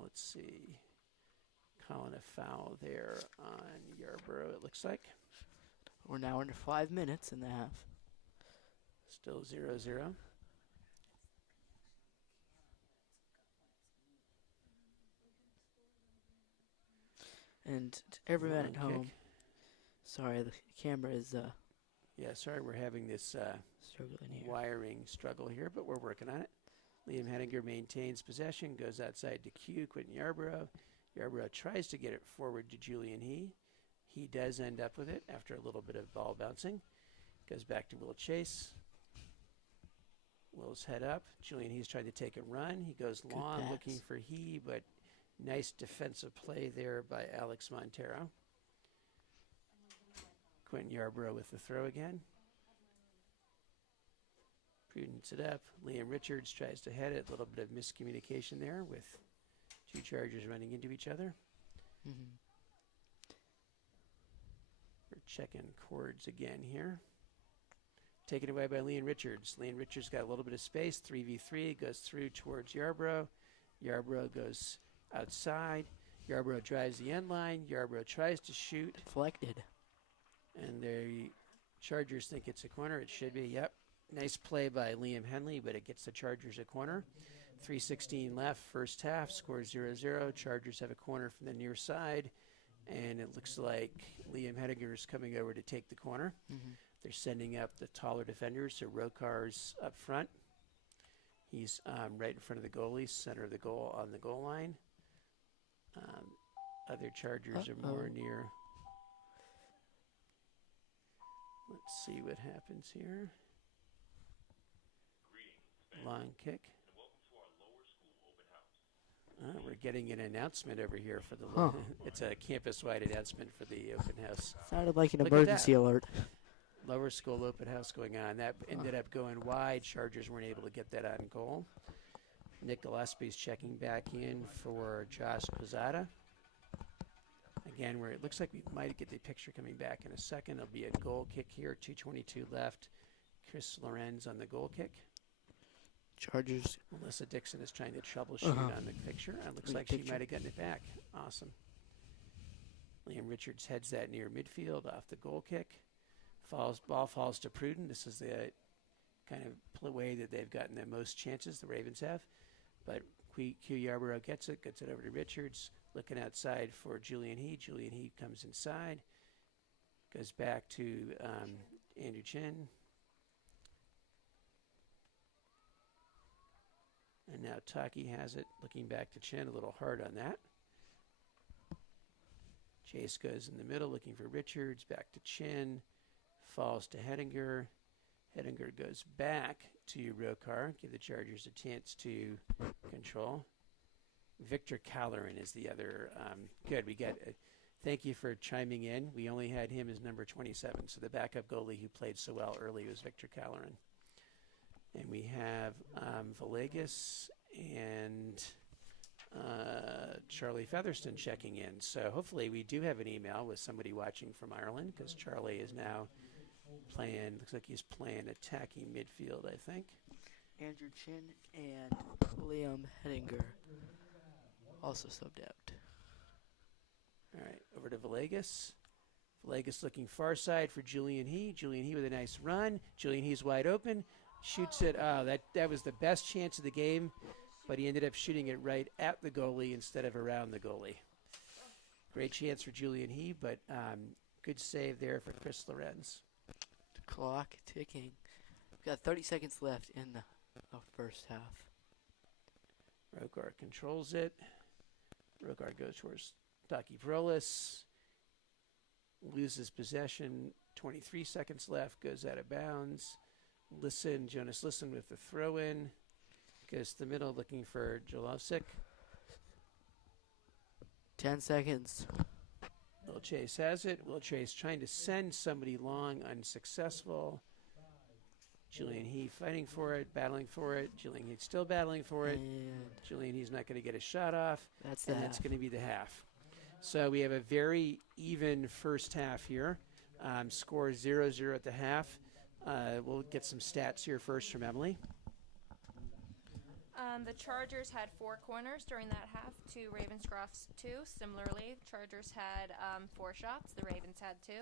Let's see. Calling a foul there on Yarborough, it looks like. We're now under 5 minutes in the half. Still 0-0. And to everyone at Long home, kick. sorry, the camera is Yeah, sorry we're having this struggling here. wiring struggle here, but we're working on it. Liam Henninger maintains possession, goes outside to Q, Quentin Yarborough. Yarborough tries to get it forward to Julian He. He does end up with it after a little bit of ball bouncing. Goes back to Will Chase. Will's head up. Julian He's trying to take a run. He goes Good long pass. looking for He, but nice defensive play there by Alex Montero. Quentin Yarborough with the throw again. Prudence it up. Liam Richards tries to head it. A little bit of miscommunication there with two Chargers running into each other. Mm-hmm. We're checking chords again here. Taken away by Liam Richards. Liam Richards got a little bit of space. 3v3 goes through towards Yarborough. Yarborough goes outside. Yarborough drives the end line. Yarborough tries to shoot. Deflected. And the Chargers think it's a corner. It should be, yep. Nice play by Liam Henley, but it gets the Chargers a corner. 3:16 left, first half, score 0-0. Chargers have a corner from the near side, and it looks like Liam Henninger is coming over to take the corner. Mm-hmm. They're sending up the taller defenders, so Rokar's up front. He's right in front of the goalie, center of the goal on the goal line. Other Chargers are more near. Let's see what happens here. Long kick. We're getting an announcement over here for the. Huh. It's a campus-wide announcement for the open house. Sounded like an Look at emergency that. alert. Lower school open house going on. That ended up going wide. Chargers weren't able to get that on goal. Nick Gillespie's checking back in for Josh Quezada. Again, where it looks like we might get the picture coming back in a second. It'll be a goal kick here. 2:22 left. Chris Lorenz on the goal kick. Chargers. Melissa Dixon is trying to troubleshoot on the picture. It looks like she might have gotten it back. Awesome. Liam Richards heads that near midfield off the goal kick. Ball falls to Pruden. This is the kind of way that they've gotten the most chances, the Ravens have. But Q Yarborough gets it over to Richards. Looking outside for Julian He. Julian He comes inside. Goes back to Andrew Chin. And now Taki has it, looking back to Chin, a little hard on that. Chase goes in the middle, looking for Richards, back to Chin, falls to Hedinger. Hedinger goes back to Rokar, give the Chargers a chance to control. Victor Calleran is the other. Good, we got, thank you for chiming in. We only had him as number 27, so the backup goalie who played so well early was Victor Calleran. And we have Villegas and Charlie Featherston checking in. So hopefully we do have an email with somebody watching from Ireland, because Charlie is now playing, looks like he's playing attacking midfield, I think. Andrew Chin and Liam Henninger also subbed out. All right, over to Villegas. Villegas looking far side for Julian He. Julian He with a nice run. Julian He's wide open. Shoots it. That was the best chance of the game, but he ended up shooting it right at the goalie instead of around the goalie. Great chance for Julian He, but good save there for Chris Lorenz. The clock ticking. We got 30 seconds left in the first half. Rogard controls it. Rogard goes towards Taki Vrolis. Loses possession. 23 seconds left. Goes out of bounds. Jonas Listen with the throw in. Goes to the middle looking for Jolovsik. 10 seconds. Will Chase has it. Will Chase trying to send somebody long, unsuccessful. Julian He fighting for it, battling for it. Julian He still battling for it. And Julian He's not going to get a shot off. that's the And half. that's going to be the half. So we have a very even first half here. Score 0-0 at the half. We'll get some stats here first from Emily. The Chargers had 4 corners during that half to Ravenscroft's 2. Similarly, Chargers had 4 shots. The Ravens had 2.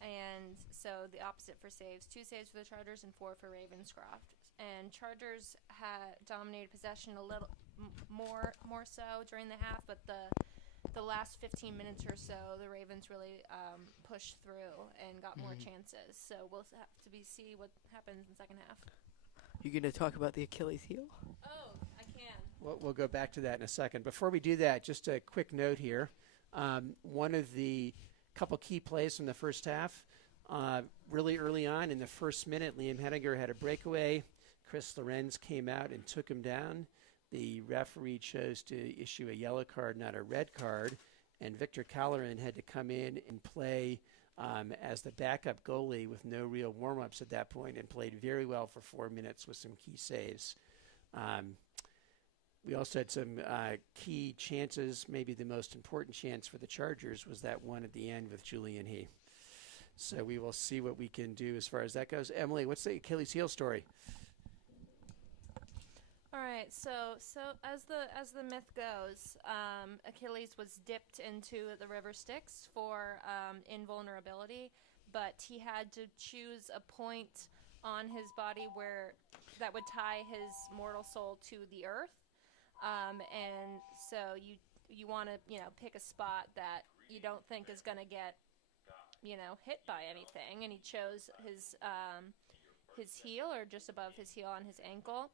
And so the opposite for saves. 2 saves for the Chargers and 4 for Ravenscroft. And Chargers had dominated possession a little more so during the half, but the last 15 minutes or so, the Ravens really pushed through and got more chances. So we'll have to see what happens in the second half. You going to talk about the Achilles heel? Oh, I can. We'll go back to that in a second. Before we do that, just a quick note here. One of the couple key plays from the first half, really early on in the first minute, Liam Henniger had a breakaway. Chris Lorenz came out and took him down. The referee chose to issue a yellow card, not a red card, and Victor Calleran had to come in and play as the backup goalie with no real warm-ups at that point, and played very well for 4 minutes with some key saves. We also had some key chances. Maybe the most important chance for the Chargers was that one at the end with Julian He. So we will see what we can do as far as that goes. Emily, what's the Achilles heel story? All right, so as the myth goes, Achilles was dipped into the river Styx for invulnerability, but he had to choose a point on his body where that would tie his mortal soul to the earth, and so you want to pick a spot that you don't think is going to get hit by anything, and he chose his heel, or just above his heel on his ankle.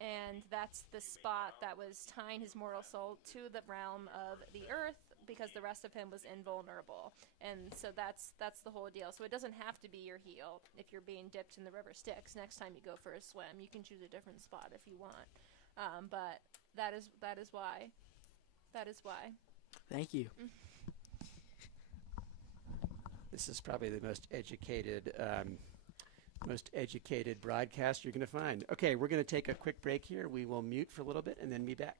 And that's the spot that was tying his mortal soul to the realm of the earth, because the rest of him was invulnerable. And so that's the whole deal. So it doesn't have to be your heel if you're being dipped in the river Styx. Next time you go for a swim, you can choose a different spot if you want. But that is why. That is why. Thank you. This is probably the most educated broadcast you're going to find. Okay, we're going to take a quick break here. We will mute for a little bit and then be back.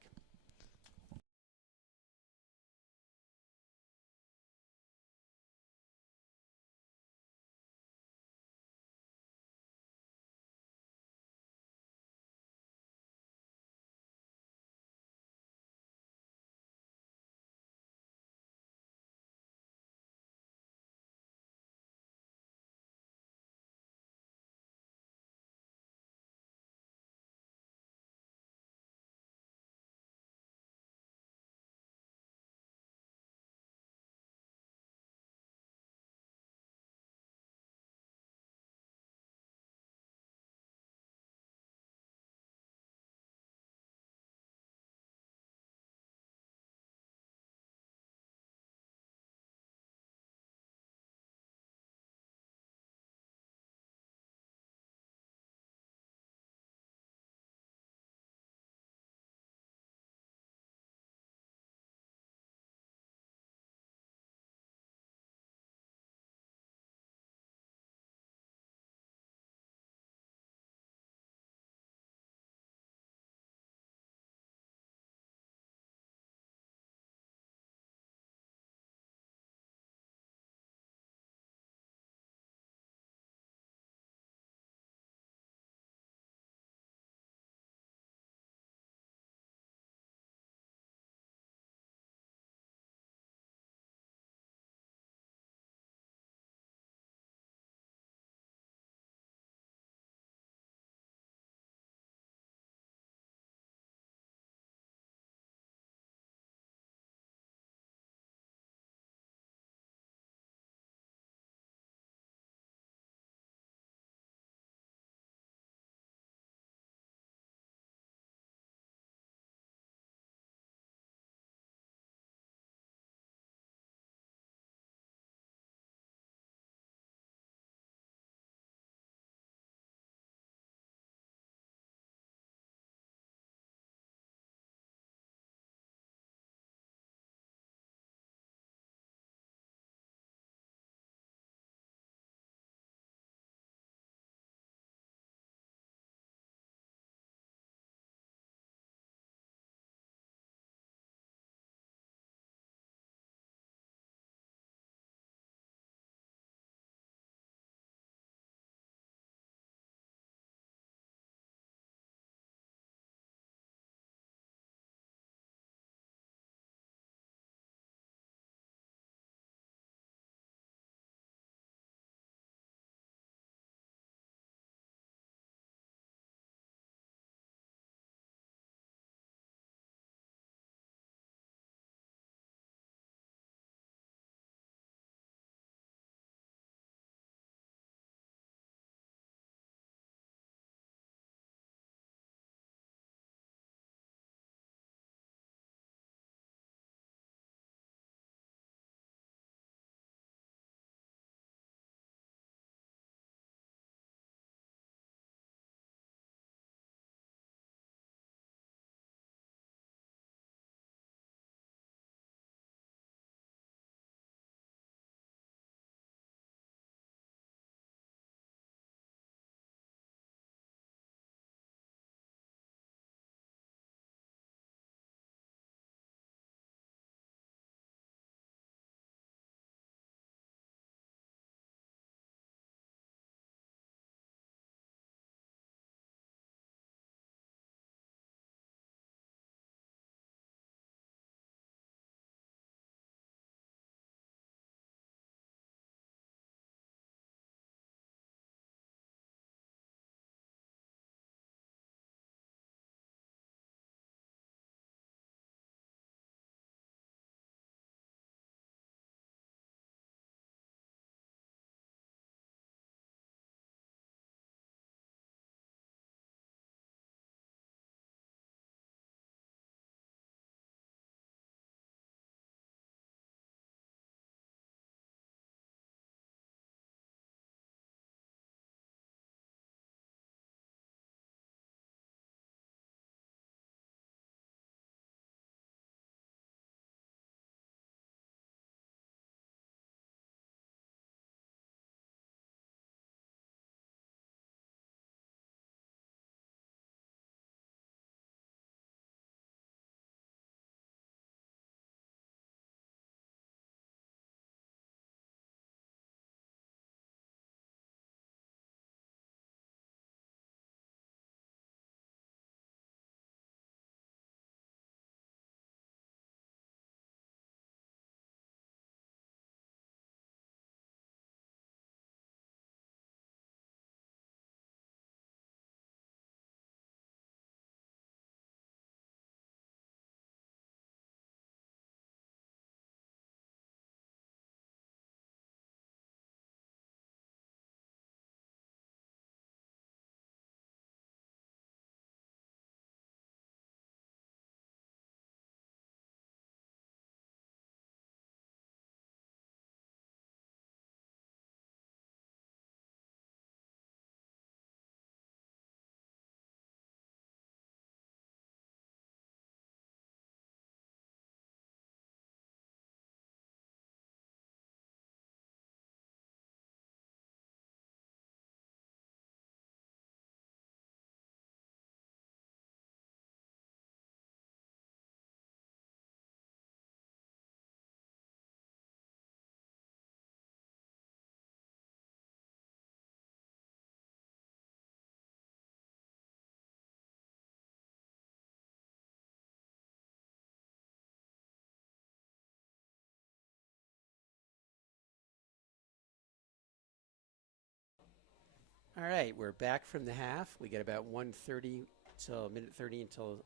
All right, we're back from the half. We get about 1:30 till minute 30 until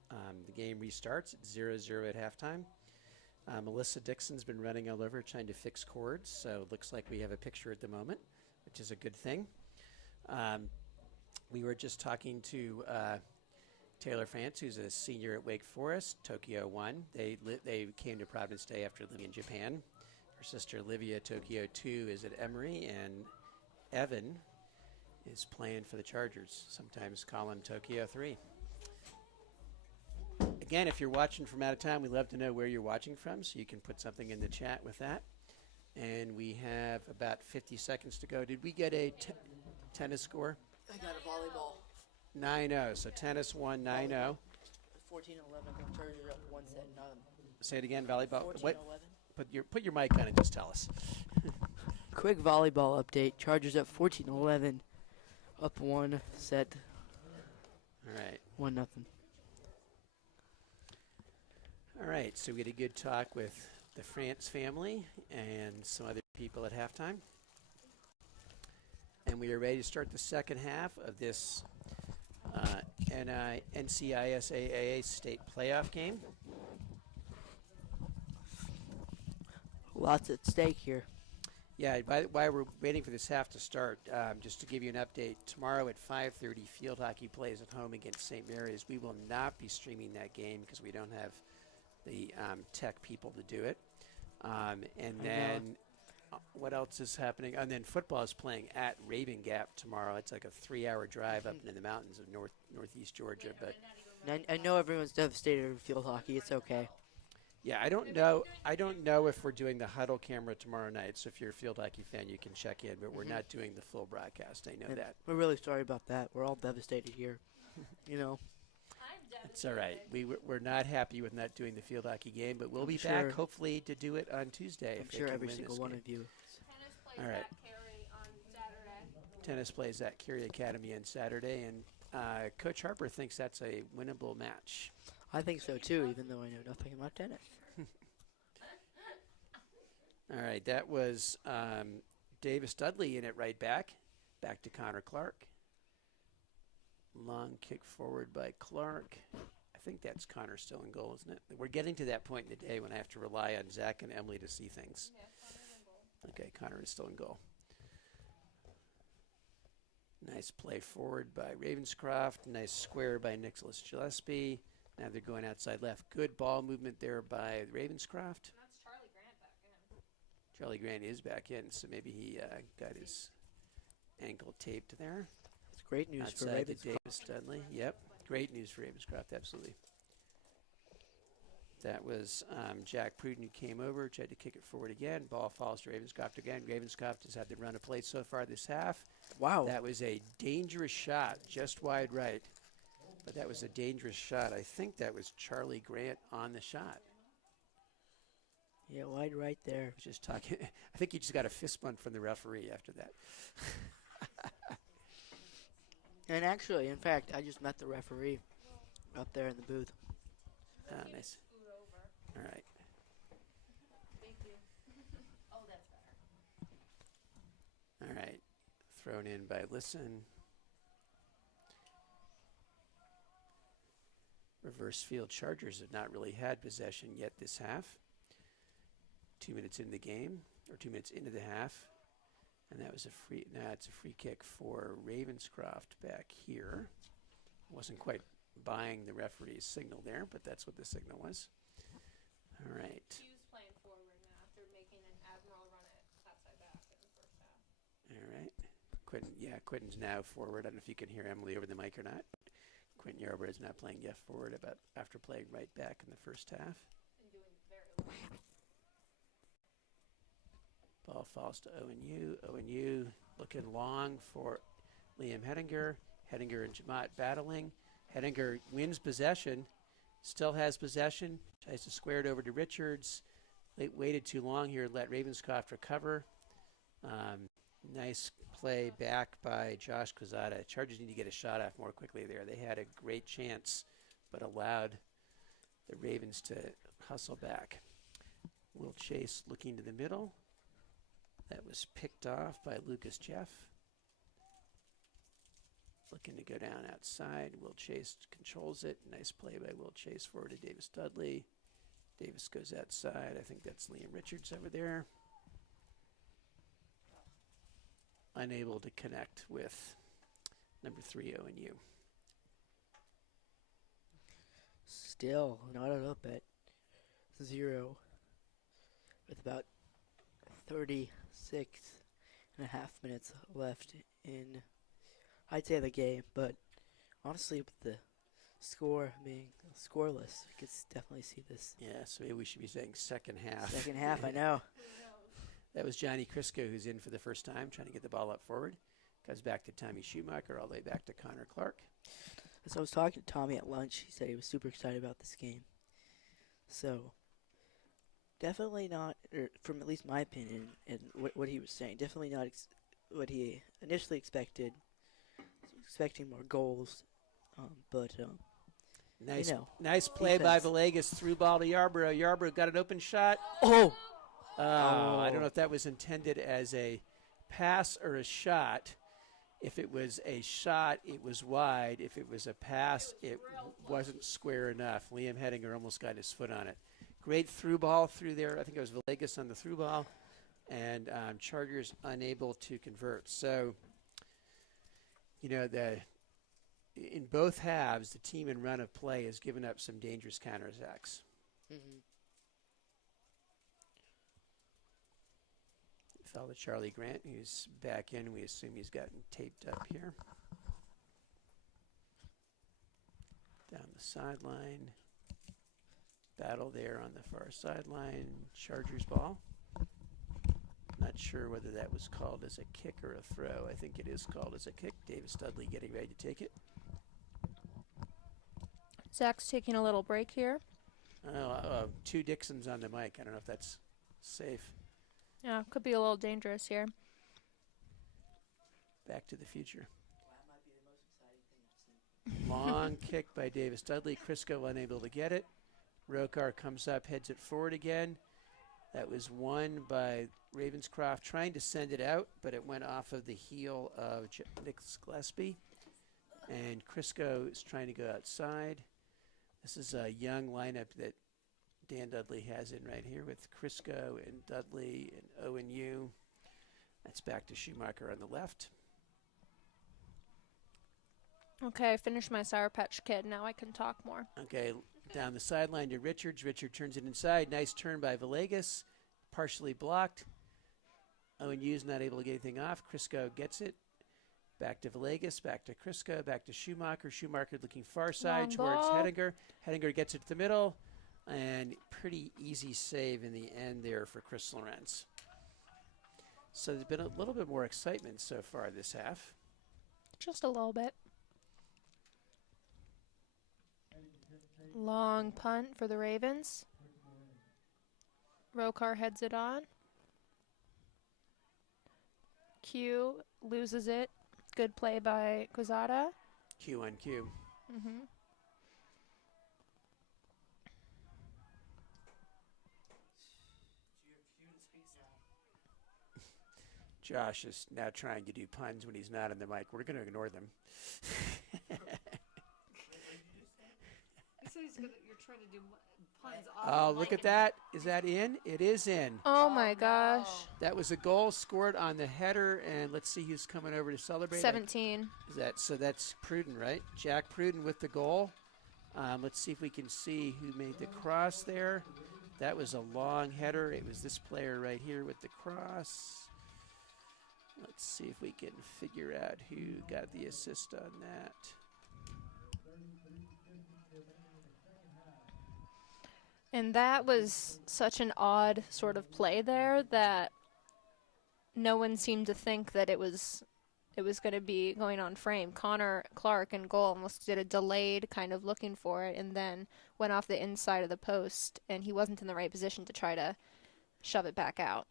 the game restarts. It's 0-0 at halftime. Melissa Dixon's been running all over trying to fix cords, so it looks like we have a picture at the moment, which is a good thing. We were just talking to Taylor France, who's a senior at Wake Forest. Tokyo won. They came to Providence Day after living in Japan. Her sister Olivia, Tokyo 2, is at Emory, and Evan is playing for the Chargers. Sometimes call him Tokyo 3. Again, if you're watching from out of town, we'd love to know where you're watching from, so you can put something in the chat with that. And we have about 50 seconds to go. Did we get a tennis score? I got a volleyball. 9-0. So tennis won 9-0. 14-11. The Chargers up one set. Say it again, volleyball. 14-11. Put your mic on and just tell us. Quick volleyball update. Chargers up 14-11. Up one set. All right. 1-0. All right. So we had a good talk with the France family and some other people at halftime. And we are ready to start the second half of this NCISAA state playoff game. Lots at stake here. Yeah, while we're waiting for this half to start, just to give you an update, tomorrow at 5:30, field hockey plays at home against St. Mary's. We will not be streaming that game because we don't have the tech people to do it. And then what else is happening? And then football is playing at Raven Gap tomorrow. It's like a 3-hour drive up into the mountains of northeast Georgia. But I know everyone's devastated over field hockey. It's okay. yeah, I don't know if we're doing the huddle camera tomorrow night. So if you're a field hockey fan, you can check in. But we're not doing the full broadcast. I know And that. we're really sorry about that. We're all devastated here. You know. It's all right. We're not happy with not doing the field hockey game, but we'll I'm be sure. back hopefully to do it on Tuesday. I'm if they sure can every win single this one game. of you. All right. Tennis plays at Curie Academy on Saturday, and Coach Harper thinks that's a winnable match. I think so too, even though I know nothing about tennis. All right, that was Davis Dudley in it right back. Back to Connor Clark. Long kick forward by Clark. I think that's Connor still in goal, isn't it? We're getting to that point in the day when I have to rely on Zach and Emily to see things. Okay, Connor is still in goal. Nice play forward by Ravenscroft. Nice square by Nicholas Gillespie. Now they're going outside left. Good ball movement there by Ravenscroft. And that's Charlie Grant back in. Charlie Grant is back in, so maybe he got his ankle taped there. It's great news for Outside to Ravenscroft. Davis Dudley. Yep, great news for Ravenscroft, absolutely. That was Jack Pruden who came over, tried to kick it forward again. Ball falls to Ravenscroft again. Ravenscroft has had the run of play so far this half. Wow. That was a dangerous shot, just wide right. But that was a dangerous shot. I think that was Charlie Grant on the shot. Yeah, wide right there. I was just talking. I think he just got a fist bump from the referee after that. And actually, in fact, I just met the referee up there in the booth. Nice. All right. Thank you. Oh, that's better. All right. Thrown in by Listen. Reverse field Chargers have not really had possession yet this half. 2 minutes into the game, or 2 minutes into the half. And that was a free, it's a free kick for Ravenscroft back here. Wasn't quite buying the referee's signal there, but that's what the signal was. All right. Q's playing forward now after making an admiral run it outside back in the first half. All right. Quentin's now forward. I don't know if you can hear Emily over the mic or not. Quentin Yarber is not playing left forward after playing right back in the first half. And doing very well. Ball falls to ONU. ONU looking long for Liam Hettinger. Hettinger and Jamat battling. Hettinger wins possession. Still has possession. Tries to square it over to Richards. Waited too long here. Let Ravenscroft recover. Nice play back by Josh Quezada. Chargers need to get a shot off more quickly there. They had a great chance, but allowed the Ravens to hustle back. Will Chase looking to the middle. That was picked off by Lucas Jeff. looking to go down outside. Will Chase controls it. Nice play by Will Chase forward to Davis Dudley. Davis goes outside. I think that's Liam Richards over there. Unable to connect with number 3 ONU. Still not up at 0 with about 36 and a half minutes left in, I'd say, the game. But honestly, with the score being scoreless, we could definitely see this. Yeah, so maybe we should be saying second half. Second half, I know. That was Johnny Crisco, who's in for the first time, trying to get the ball up forward. Comes back to Tommy Schumacher, all the way back to Connor Clark. As I was talking to Tommy at lunch, he said he was super excited about this game. So, definitely not, or from at least my opinion, and what he was saying, definitely not what he initially expected. Expecting more goals, but Nice, you know, nice play by defense. Villegas. Through ball to Yarborough. Yarborough got an open shot. Oh! I don't know if that was intended as a pass or a shot. If it was a shot, it was wide. If it was a pass, it wasn't square enough. Liam Hedinger almost got his foot on it. Great through ball through there. I think it was Villegas on the through ball. And Chargers unable to convert. So, you know, in both halves, the team in run of play has given up some dangerous counterattacks. Mm-hmm. Fellow Charlie Grant, who's back in. We assume he's gotten taped up here. Down the sideline. Battle there on the far sideline. Chargers ball. Not sure whether that was called as a kick or a throw. I think it is called as a kick. Davis Dudley getting ready to take it. Zach's taking a little break here. Two Dixons on the mic. I don't know if that's safe. Yeah, could be a little dangerous here. Back to the future. Long kick by Davis Dudley. Crisco unable to get it. Rokar comes up, heads it forward again. That was won by Ravenscroft trying to send it out, but it went off of the heel of Nick Gillespie. And Crisco is trying to go outside. This is a young lineup that Dan Dudley has in right here with Crisco and Dudley and ONU. That's back to Schumacher on the left. Okay, I finished my Sour Patch Kid. Now I can talk more. Okay, down the sideline to Richards. Richard turns it inside. Nice turn by Villegas. Partially blocked. ONU's not able to get anything off. Crisco gets it. Back to Villegas, back to Crisco, back to Schumacher. Schumacher looking far side Long towards ball. Hedinger. Hedinger gets it to the middle. And pretty easy save in the end there for Chris Lorenz. So there's been a little bit more excitement so far this half. Just a little bit. Long punt for the Ravens. Rokar heads it on. Q loses it. Good play by Quezada. Q on Q. Mm-hmm. Josh is now trying to do puns when he's not on the mic. We're going to ignore them. He said you're trying to do puns off Oh, the look mic at that. Is that in? It is in. Oh my gosh. That was a goal scored on the header, and let's see who's coming over to celebrate. 17. So that's Pruden, right? Jack Pruden with the goal. Let's see if we can see who made the cross there. That was a long header. It was this player right here with the cross. Let's see if we can figure out who got the assist on that. And that was such an odd sort of play there that no one seemed to think that it was going to be going on frame. Connor Clark in goal almost did a delayed kind of looking for it and then went off the inside of the post, and he wasn't in the right position to try to shove it back out.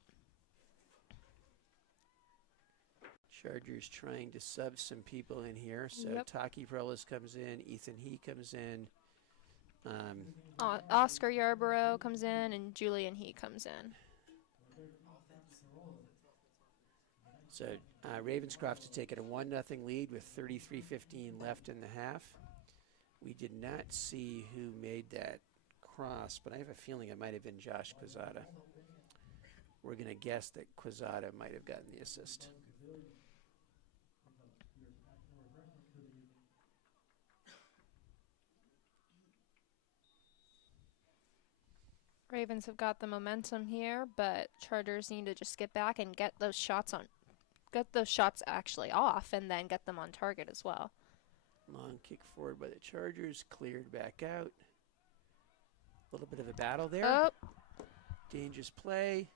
Chargers trying to sub some people in here. So Yep. Taki Perlis comes in. Ethan He comes in. Oscar Yarborough comes in, and Julian He comes in. So Ravenscroft to take it a 1-0 lead with 33:15 left in the half. We did not see who made that cross, but I have a feeling it might have been Josh Quezada. We're going to guess that Quezada might have gotten the assist. Ravens have got the momentum here, but Chargers need to just get back and get those shots actually off, and then get them on target as well. Long kick forward by the Chargers, cleared back out. A little bit of a battle there. Oh, Dangerous play.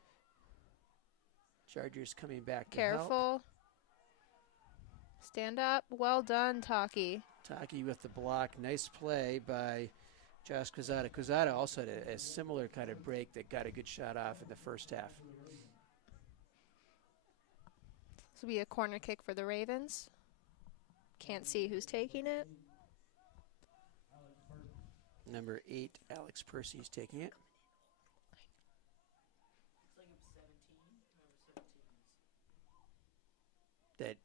Chargers coming back to help. careful. Stand up. Well done, Taki. Taki with the block. Nice play by Josh Quezada. Quezada also had a similar kind of break that got a good shot off in the first half. This will be a corner kick for the Ravens. Can't see who's taking it. Number 8, Alex Percy's taking it. That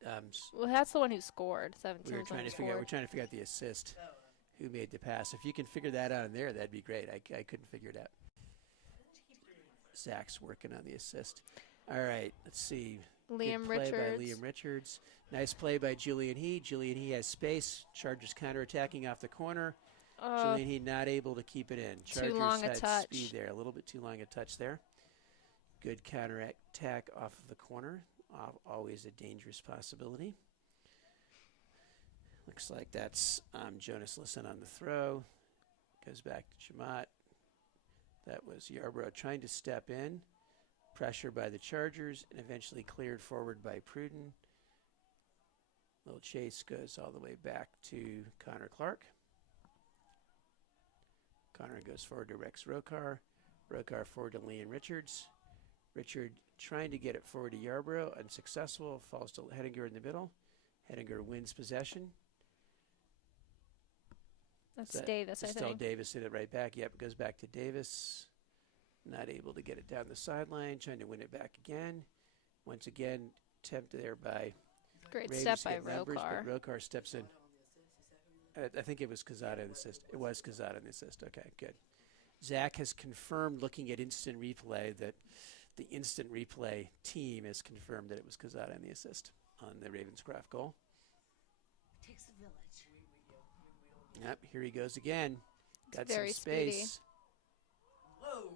Well, that's the one who scored. 17 we were was the one trying who to figure out. We're scored. trying to figure out the assist. Who made the pass? If you can figure that out in there, that'd be great. I couldn't figure it out. Zach's working on the assist. All right, let's see. Liam Good play by Richards. Liam Richards. Nice play by Julian He. Julian He has space. Chargers counterattacking off the corner. Julian He not able to keep it in. Chargers long a had touch. speed there. A little bit too long a touch there. Good counterattack off of the corner. Always a dangerous possibility. Looks like that's Jonas Lisson on the throw. Goes back to Chamat. That was Yarbrough trying to step in. Pressure by the Chargers and eventually cleared forward by Pruden. Little chase goes all the way back to Connor Clark. Connor goes forward to Rex Rokar. Rokar forward to Liam Richards. Richard trying to get it forward to Yarbrough. Unsuccessful. Falls to Hedinger in the middle. Hedinger wins possession. That's Davis, I Still think. Davis hit it right back. Yep, goes back to Davis. Not able to get it down the sideline. Trying to win it back again. Once again, tempted there by Great Ravens step to by get numbers, Rokar. but Rokar steps in. I think it was Quezada in the assist. It was Quezada in the assist. Okay, good. Zach has confirmed, looking at instant replay, that the instant replay team has confirmed that it was Quezada in the assist on the Ravenscroft goal. Takes a village. Yep, here he goes again. Got some very space. speedy.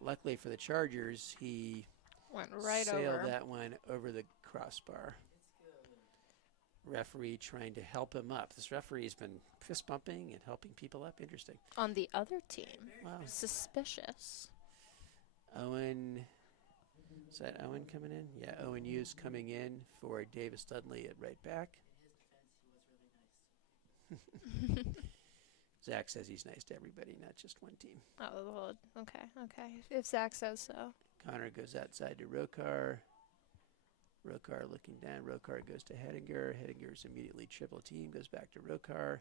Luckily for the Chargers, he Went right sailed over. that one over the crossbar. Referee trying to help him up. This referee's been fist bumping and helping people up. Interesting. On the other team. Wow. Suspicious. Owen, is that Owen coming in? Yeah, Owen Hughes coming in for Davis Dudley at right back. Zach says he's nice to everybody, not just one team. Oh, well, okay. If Zach says so. Connor goes outside to Rokar. Rokar looking down. Rokar goes to Hedinger. Hedinger's immediately triple team. Goes back to Rokar.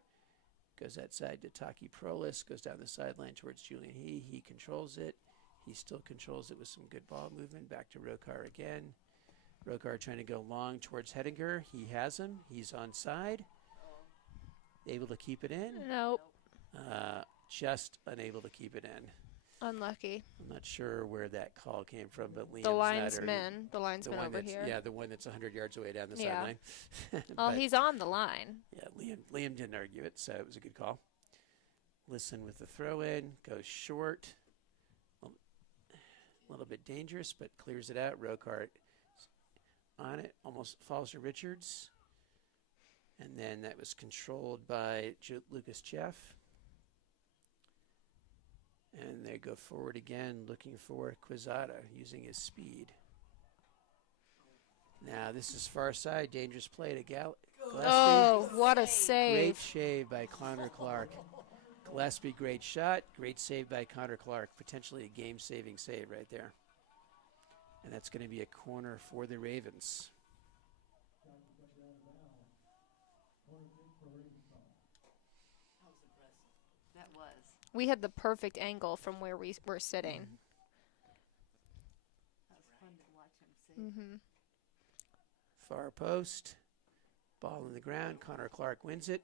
Goes outside to Taki Prolis. Goes down the sideline towards Julian He. He controls it. He still controls it with some good ball movement. Back to Rokar again. Rokar trying to go long towards Hedinger. He has him. He's onside. Able to keep it in. Nope. Just unable to keep it in. Unlucky. I'm not sure where that call came from, but Liam's The not linesman. The linesman one over that's, here. yeah, the one that's 100 yards away down the Yeah. sideline. Well, But, he's on the line. yeah, Liam didn't argue it, so it was a good call. Listen with the throw in, goes short. A little bit dangerous, but clears it out. Rokart on it, almost falls to Richards. And then that was controlled by Lucas Jeff. And they go forward again, looking for Quezada, using his speed. Now this is far side, dangerous play to Gillespie. Oh, what a Great save. shave by Connor Clark. Gillespie, great shot. Great save by Connor Clark. Potentially a game-saving save right there. And that's going to be a corner for the Ravens. That was. We had the perfect angle from where we were sitting. That was fun to watch him sing. Mm-hmm. Far post. Ball in the ground. Connor Clark wins it.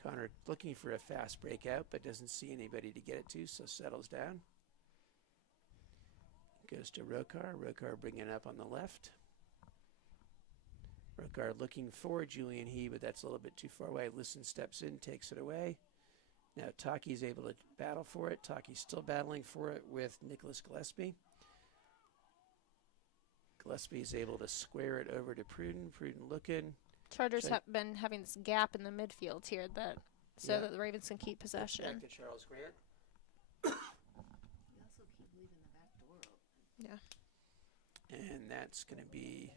Connor looking for a fast breakout, but doesn't see anybody to get it to, so settles down. Goes to Rokar. Rokar bringing it up on the left. Rokar looking for Julian He, but that's a little bit too far away. Listen steps in, takes it away. Now Taki's able to battle for it. Taki's still battling for it with Nicholas Gillespie. Gillespie is able to square it over to Pruden. Pruden looking. Chargers have been having this gap in the midfield here so Yeah. that the Ravens can keep possession. Back to Charles Grant. You also keep leaving the back door open. Yeah. And that's going to be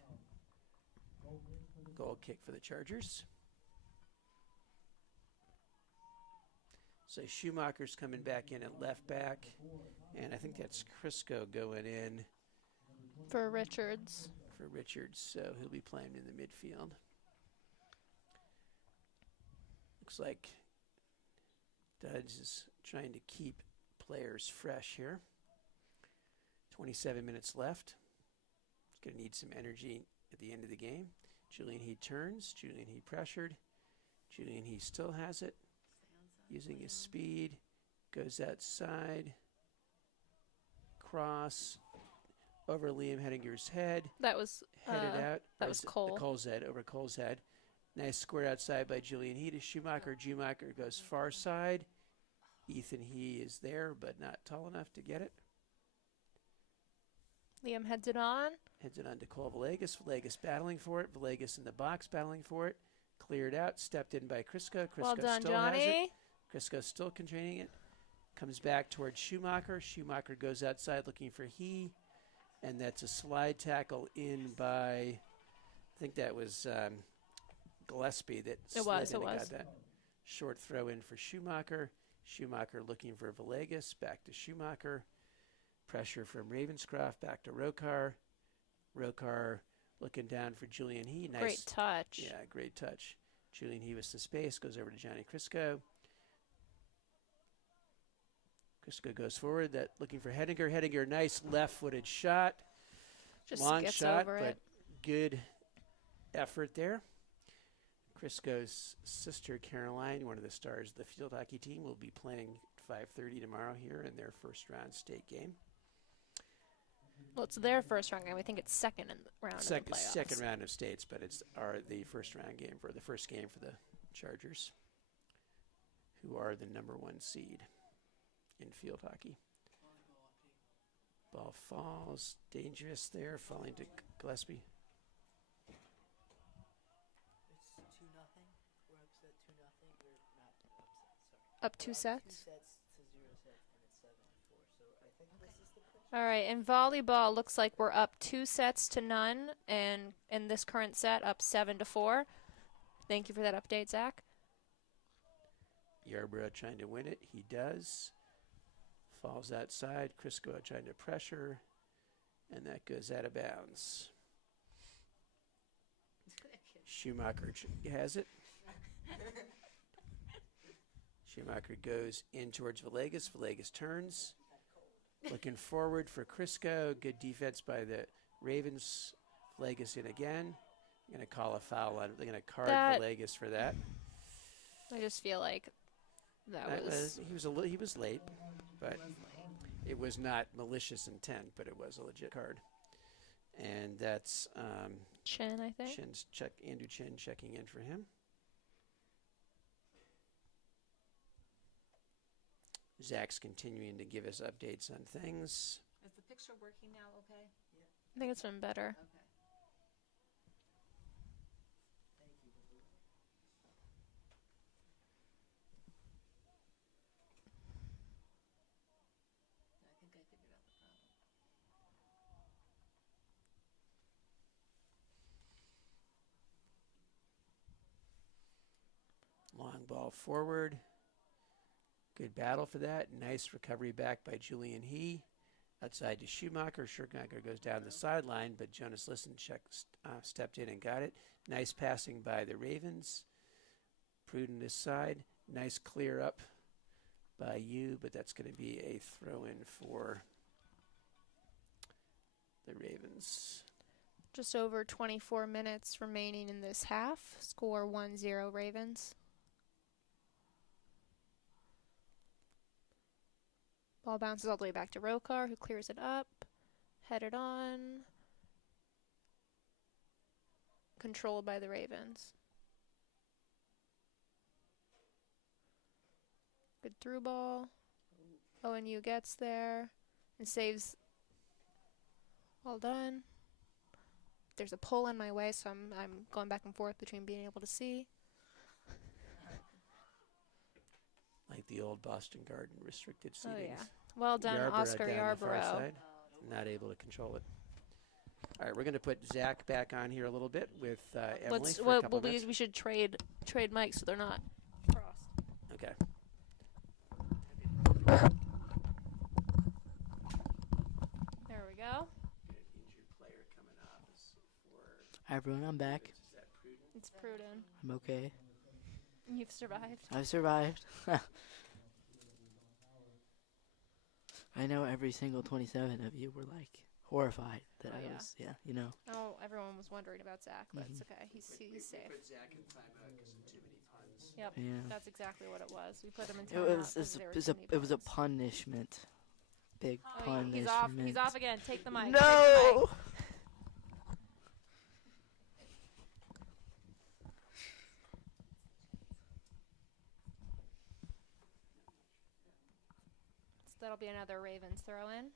goal kick for the Chargers. So Schumacher's coming back in at left back. And I think that's Crisco going in For Richards. for Richards. So he'll be playing in the midfield. Looks like Duds is trying to keep players fresh here. 27 minutes left. He's going to need some energy at the end of the game. Julian He turns. Julian He pressured. Julian He still has it. Using his speed. Goes outside. Cross. Over Liam Hettinger's head. That was Headed out. that was Cole. Cole's head. Over Cole's head. Nice square outside by Julian He to Schumacher. Schumacher goes far side. Ethan He is there, but not tall enough to get it. Liam heads it on. Heads it on to Cole Villegas. Villegas battling for it. Villegas in the box battling for it. Cleared out. Stepped in by Crisco. Crisco Well done, still has it. Johnny. Crisco still containing it. Comes back towards Schumacher. Schumacher goes outside looking for He. And that's a slide tackle in by, I think that was Gillespie that It was. got that short throw in for Schumacher. Schumacher looking for Villegas. Back to Schumacher. Pressure from Ravenscroft. Back to Rokar. Rokar looking down for Julian He. Nice. Great touch. Yeah, great touch. Julian He with some space. Goes over to Johnny Crisco. Crisco goes forward. That looking for Hettinger. Hettinger, nice left-footed shot. Just Long gets shot, over but it. good effort there. Crisco's sister, Caroline, one of the stars of the field hockey team, will be playing 5:30 tomorrow here in their first-round state game. Well, it's their first round game. I think it's second in the round of the playoffs. Second round of states, but it's the first-round game for the first game for the Chargers, who are the #1 seed in field hockey. Ball falls, dangerous there, falling to Gillespie. It's 2-0. We're upset 2-0. We're not upset. Sorry. Up 2 sets. 2 sets to 0 sets, and it's 7-4. So I think this is the question. All right, in volleyball, looks like we're up 2 sets to none, and in this current set, up 7-4. Thank you for that update, Zach. Yarborough trying to win it. He does. Falls outside. Crisco trying to pressure. And that goes out of bounds. Schumacher has it. Schumacher goes in towards Villegas. Villegas turns. Looking forward for Crisco. Good defense by the Ravens. Villegas in again. I'm going to call a foul on. They're going to card Villegas for that. I just feel like that was... He was late, but it was not malicious intent, but it was a legit card. And that's Chen, I think. Andrew Chen checking in for him. Zach's continuing to give us updates on things. Is the picture working now okay? I think it's been better. Okay. I think I figured out the problem. Long ball forward. Good battle for that. Nice recovery back by Julian He. Outside to Schumacher. Schumacher goes down the sideline, but Jonas Lisson stepped in and got it. Nice passing by the Ravens. Pruden this side. Nice clear up by you, but that's going to be a throw-in for the Ravens. Just over 24 minutes remaining in this half. Score 1-0 Ravens. Ball bounces all the way back to Rokar, who clears it up. Headed on. Controlled by the Ravens. Good through ball. ONU gets there and saves. Well done. There's a pole in my way, so I'm going back and forth between being able to see. Like the old Boston Garden restricted seatings. Oh, yeah. Well done, Yarborough Oscar down the far Yarborough. side. Not able to control it. All right, we're going to put Zach back on here a little bit with Emily for a couple minutes. We should trade mics so they're not crossed. Okay. There we go. Injured player coming off for. Hi everyone, I'm back. Is that prudent? It's Pruden. I'm okay. You've survived. I've survived. I know every single 27 of you were like horrified that Oh, I yeah. was, you know. Oh, everyone was wondering about Zach, but it's okay. He's safe. Put Zach in timeout because of too many puns. Yep, Yeah. that's exactly what it was. We put him in It timeout was, because there were too many it was a puns. punishment. Big Oh, punishment. he's off again. Take the mic. Take the No! mic. So that'll be another Ravens throw in.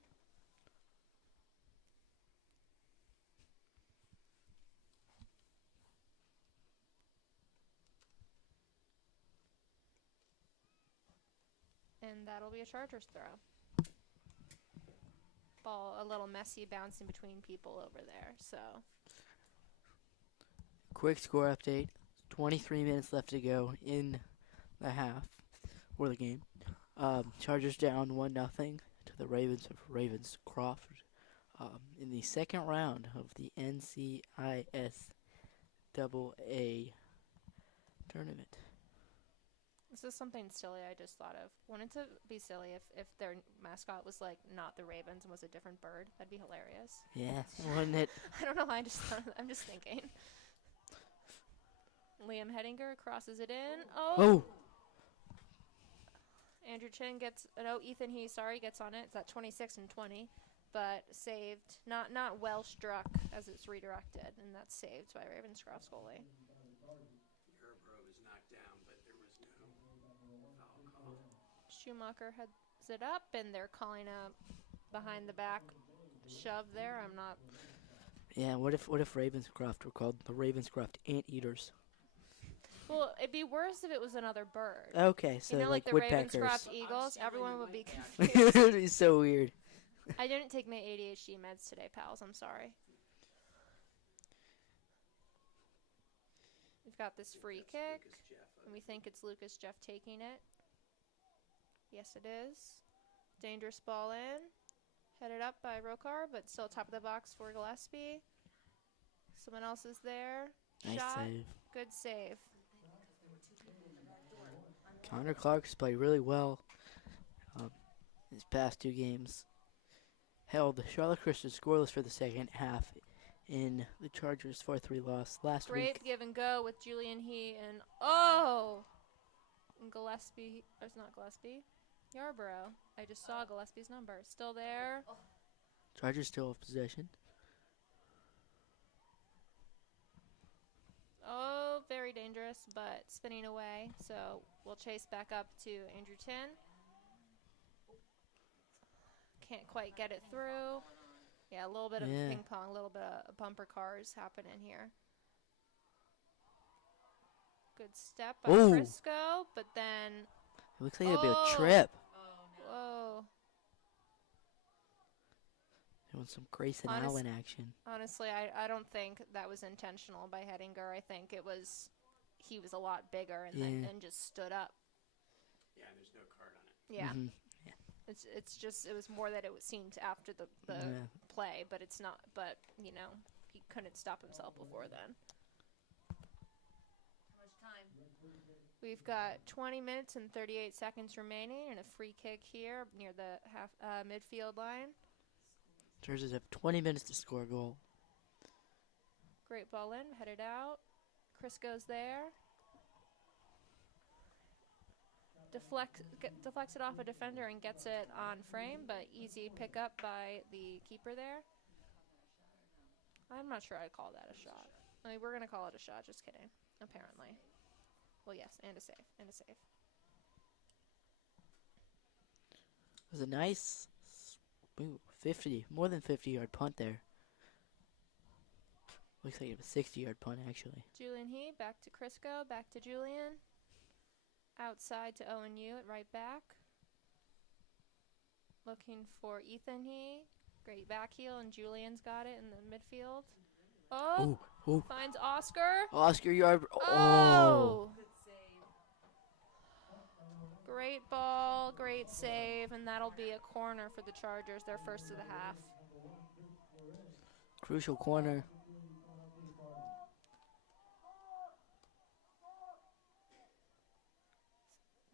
And that'll be a Chargers throw. Ball a little messy, bouncing between people over there. So Quick score update. 23 minutes left to go in the half, or the game. Chargers down 1-0 to the Ravens of Ravenscroft in the second round of the NCISAA tournament. this is something silly I just thought of. Wouldn't it be silly if their mascot was like not the Ravens and was a different bird? That'd be hilarious. Yeah, wasn't it? I don't know. I'm just thinking. Liam Hedinger crosses it in. Oh! Andrew Chin gets. No, Ethan He. Sorry, gets on it. It's at 26 and 20, but saved. Not well struck as it's redirected, and that's saved by Ravenscroft's goalie. Yarborough was knocked down, but there was no foul call. Schumacher heads it up, and they're calling a behind the back shove there. I'm not. Yeah, what if Ravenscroft were called the Ravenscroft Anteaters? Well, it'd be worse if it was another bird. Okay, so you know, like the woodpeckers. Ravenscroft Eagles. Everyone would be confused. It would be so weird. I didn't take my ADHD meds today, pals. I'm sorry. We've got this free kick, and we think it's Lucas Jeff taking it. Yes, it is. Dangerous ball in. Headed up by Rokar, but still top of the box for Gillespie. Someone else is there. Nice Shot. save. Good save. Connor Clark's played really well his past two games. Held the Charlotte Christians scoreless for the second half in the Chargers' 4-3 loss last Great week. give and go with Julian He and and Gillespie. It's not Gillespie. Yarborough. I just saw Gillespie's number. Still there. Chargers still have possession. Oh, very dangerous, but spinning away. So we'll chase back up to Andrew Tin. Can't quite get it through. Yeah, a little bit of ping pong, a little bit of bumper cars happening here. Good step by Ooh. Frisco, but then... It looks like it'd be a trip. Whoa. Doing some Grayson Honest- Allen action. Honestly, I don't think that was intentional by Hedinger. I think he was a lot bigger and just stood up. Yeah, and there's no card on it. Yeah. Mhm. It's just, it was more that it seemed after the play, but it's not, but, you know, he couldn't stop himself before then. How much time? We've got 20 minutes and 38 seconds remaining and a free kick here near the midfield line. Chargers have 20 minutes to score a goal. Great ball in, headed out. Crisco's there. Deflects it off a defender and gets it on frame, but easy pickup by the keeper there. I'm not sure I'd call that a shot. I mean, we're going to call it a shot, just kidding, apparently. Well, yes, and a save, and a save. It was a nice, more than 50-yard punt there. Looks like it was a 60-yard punt, actually. Julian He, back to Crisco, back to Julian. Outside to ONU at right back. Looking for Ethan He. Great back heel, and Julian's got it in the midfield. Oh, Ooh. finds Oscar. Oscar Yard. Oh! Great ball, great save, and that'll be a corner for the Chargers, their first of the half. Crucial corner.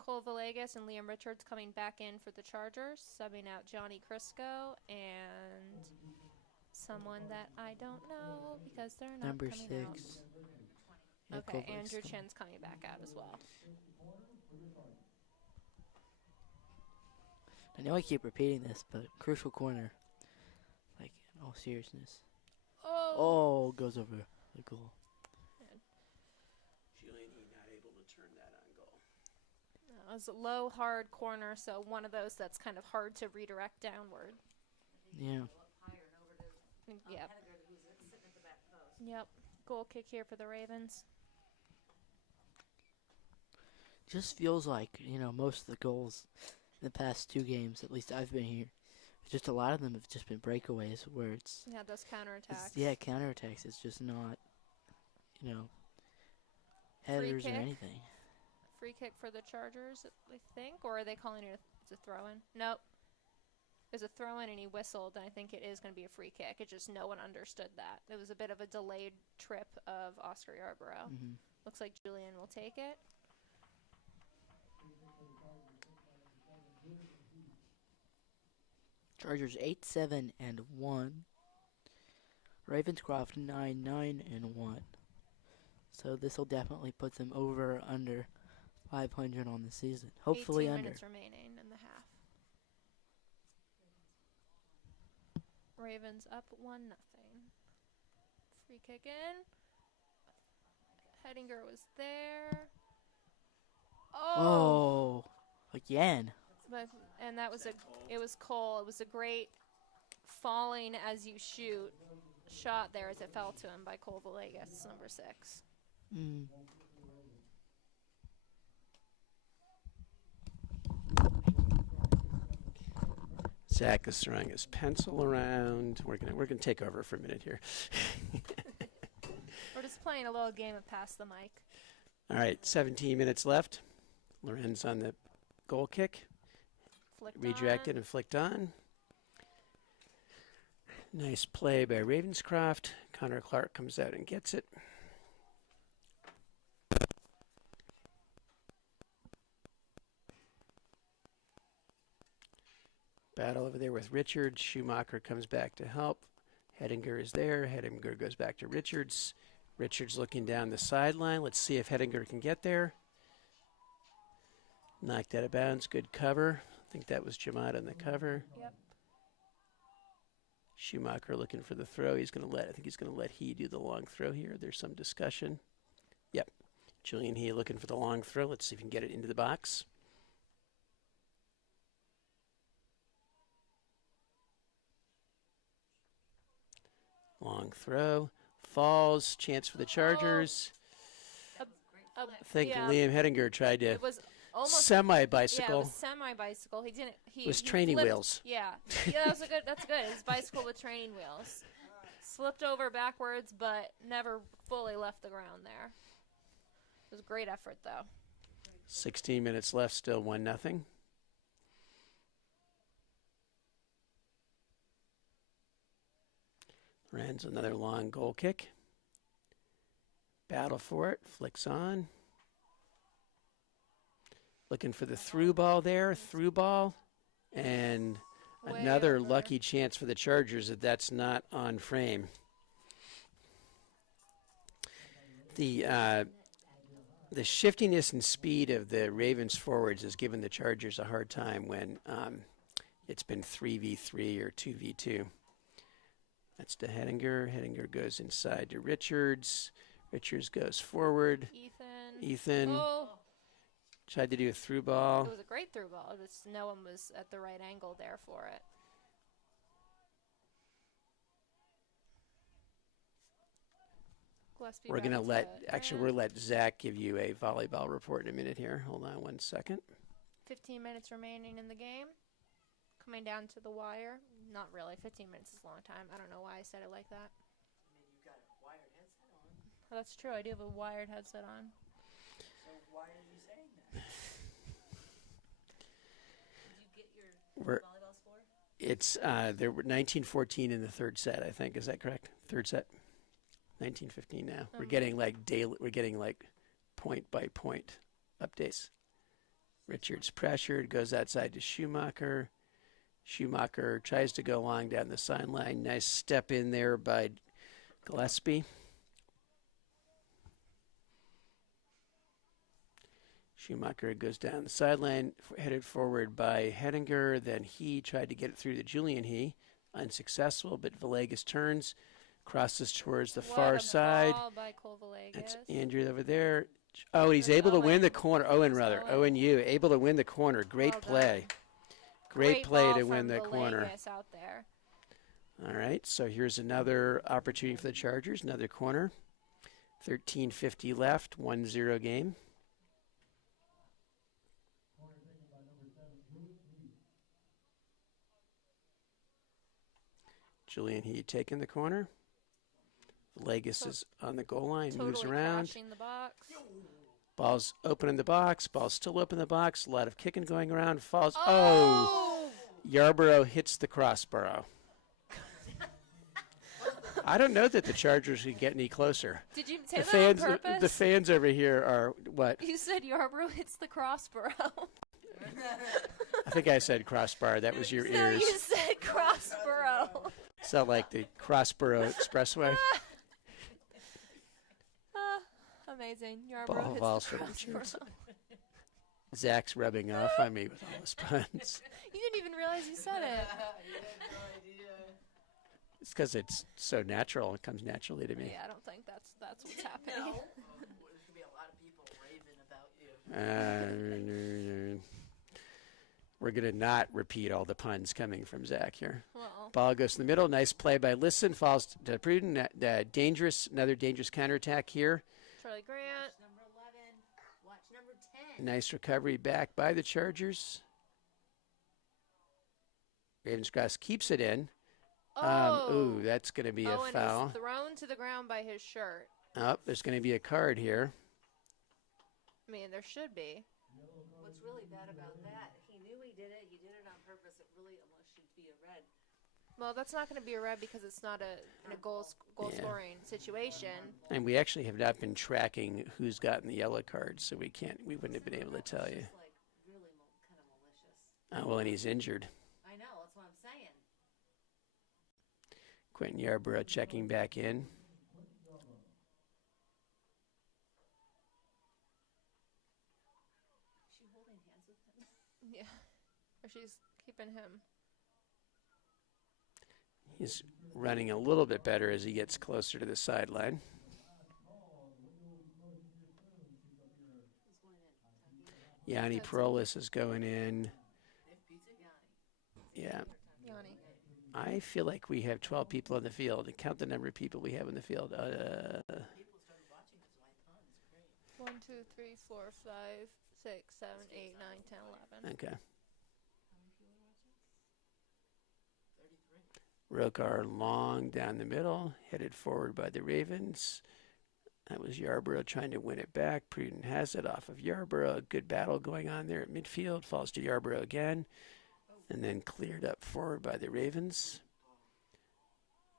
Cole Villegas and Liam Richards coming back in for the Chargers, subbing out Johnny Crisco and someone that I don't know because they're not Number coming 6. out. Okay, Andrew Chin's coming back out as well. I know I keep repeating this, but crucial corner. Like, in all seriousness. Oh, goes over the goal. Julian He not able to turn that on goal. It was a low, hard corner, so one of those that's kind of hard to redirect downward. Yeah. Yep. Yep. Goal kick here for the Ravens. Just feels like, most of the goals in the past 2 games, at least I've been here, just a lot of them have just been breakaways where it's... Yeah, those counterattacks. Yeah, counterattacks. It's just not, headers or kick. anything. Free kick for the Chargers, I think, or are they calling it a throw-in? Nope. It was a throw-in and he whistled, and I think it is going to be a free kick. It just no one understood that. It was a bit of a delayed trip of Oscar Yarborough. Mm-hmm. Looks like Julian will take it. Chargers 8-7-1. Ravenscroft 9-9-1. So this will definitely put them over or under 500 on the season. Hopefully 18 under. minutes remaining in the half. Ravens up 1-0. Free kick in. Hedinger was there. Oh, again. And that was it was Cole. It was a great falling as you shoot shot there as it fell to him by Cole Villegas, number 6. Mm. Zach is throwing his pencil around. We're gonna take over for a minute here. We're just playing a little game of pass the mic. All right, 17 minutes left. Lorenz on the goal kick. Redirected and flicked on. Nice play by Ravenscroft. Connor Clark comes out and gets it. Battle over there with Richards. Schumacher comes back to help. Hedinger is there. Hedinger goes back to Richards. Richards looking down the sideline. Let's see if Hedinger can get there. Knocked out of bounds. Good cover. I think that was Jamad on the cover. Yep. Schumacher looking for the throw. I think he's going to let He do the long throw here. There's some discussion. Yep. Julian He looking for the long throw. Let's see if he can get it into the box. Long throw. Falls. Chance for the Chargers. I think Liam Hedinger tried to semi-bicycle. Yeah, it was semi-bicycle. He didn't. It was training wheels. Yeah, that's good. His bicycle with training wheels. Slipped over backwards, but never fully left the ground there. It was a great effort, though. 16 minutes left, still 1-0. Rans another long goal kick. Battle for it. Flicks on. Looking for the through ball there. Through ball. And another lucky chance for the Chargers that that's not on frame. The shiftiness and speed of the Ravens forwards has given the Chargers a hard time when it's been 3v3 or 2v2. That's to Hettinger. Hettinger goes inside to Richards. Richards goes forward. Ethan Oh, tried to do a through it ball. was a great through ball. Just no one was at the right angle there for it. Gillespie We're going to runs actually, it. we'll let Zach give you a volleyball report in a minute here. Hold on 1 second. 15 minutes remaining in the game. Coming down to the wire. Not really. 15 minutes is a long time. I don't know why I said it like that. I mean, you've got a wired headset on. Well, that's true. I do have a wired headset on. So why are you saying that? Did you get your We're, volleyball score? it's there were 19-14 in the third set, I think. Is that correct? Third set? 19-15 now. We're getting like daily. We're getting like point by point updates. Richards pressured, goes outside to Schumacher. Schumacher tries to go long down the sideline. Nice step in there by Gillespie. Schumacher goes down the sideline, headed forward by Hettinger. Then he tried to get it through to Julian He. Unsuccessful, but Villegas turns, crosses towards the far side. Ball by Cole Villegas. That's Andrew over there. Oh, he's able to win the corner. Owen, rather. Owen Yu, able to win the corner. Great Well play. done. Great play ball to win from the corner. Villegas out there. All right, so here's another opportunity for the Chargers, another corner. 13:50 left, 1-0 game. Julian He taking the corner. Villegas is on the goal line, moves Totally around. crashing the box. Ball's open in the box. Ball's still open in the box. A lot of kicking going around. Falls. Oh! Oh! Yarborough hits the crossbar. I don't know that the Chargers could get any closer. Did you say The that fans, on purpose? the fans over here are what? You said Yarborough hits the crossbar. I think I said crossbar. That was your No, ears. you said crossbar. Sound like the Crossboro Expressway. Amazing. Yarborough Ball hits falls the for crossbar. Richards. Zach's rubbing off on me with all his puns. You didn't even realize you said it. It's because it's so natural. It comes naturally to me. Yeah, I don't think that's what's happening. No. There's going to be a lot of people raving about you. We're going to not repeat all the puns coming from Zach here. Well, Ball goes to the middle. Nice play by Lisson. Falls to Pruden. Another dangerous counterattack here. Charlie Grant. Watch number 11. Watch number 10. Nice recovery back by the Chargers. Ravenscroft keeps it in. Ooh, that's going to be a Owen foul. is thrown to the ground by his shirt. Oh, there's going to be a card here. I mean, there should be. What's really bad about that, he knew he did it. He did it on purpose. It really almost should be a red. Well, that's not going to be a red because it's not in a goal scoring situation. And we actually have not been tracking who's gotten the yellow cards, so we wouldn't have been able to tell you. It's like really kind of malicious. Oh, well, and he's injured. I know. That's what I'm saying. Quentin Yarborough checking back in. Is she holding hands with him? Yeah. Or she's keeping him. He's running a little bit better as he gets closer to the sideline. Yanni Perolis is going in. Yeah. Yanni. I feel like we have 12 people on the field. Count the number of people we have in the field. 1, 2, 3, 4, 5, 6, 7, 8, 9, 10, 11. Okay. Rokar long down the middle, headed forward by the Ravens. That was Yarborough trying to win it back. Pruden has it off of Yarborough. Good battle going on there at midfield. Falls to Yarborough again. And then cleared up forward by the Ravens.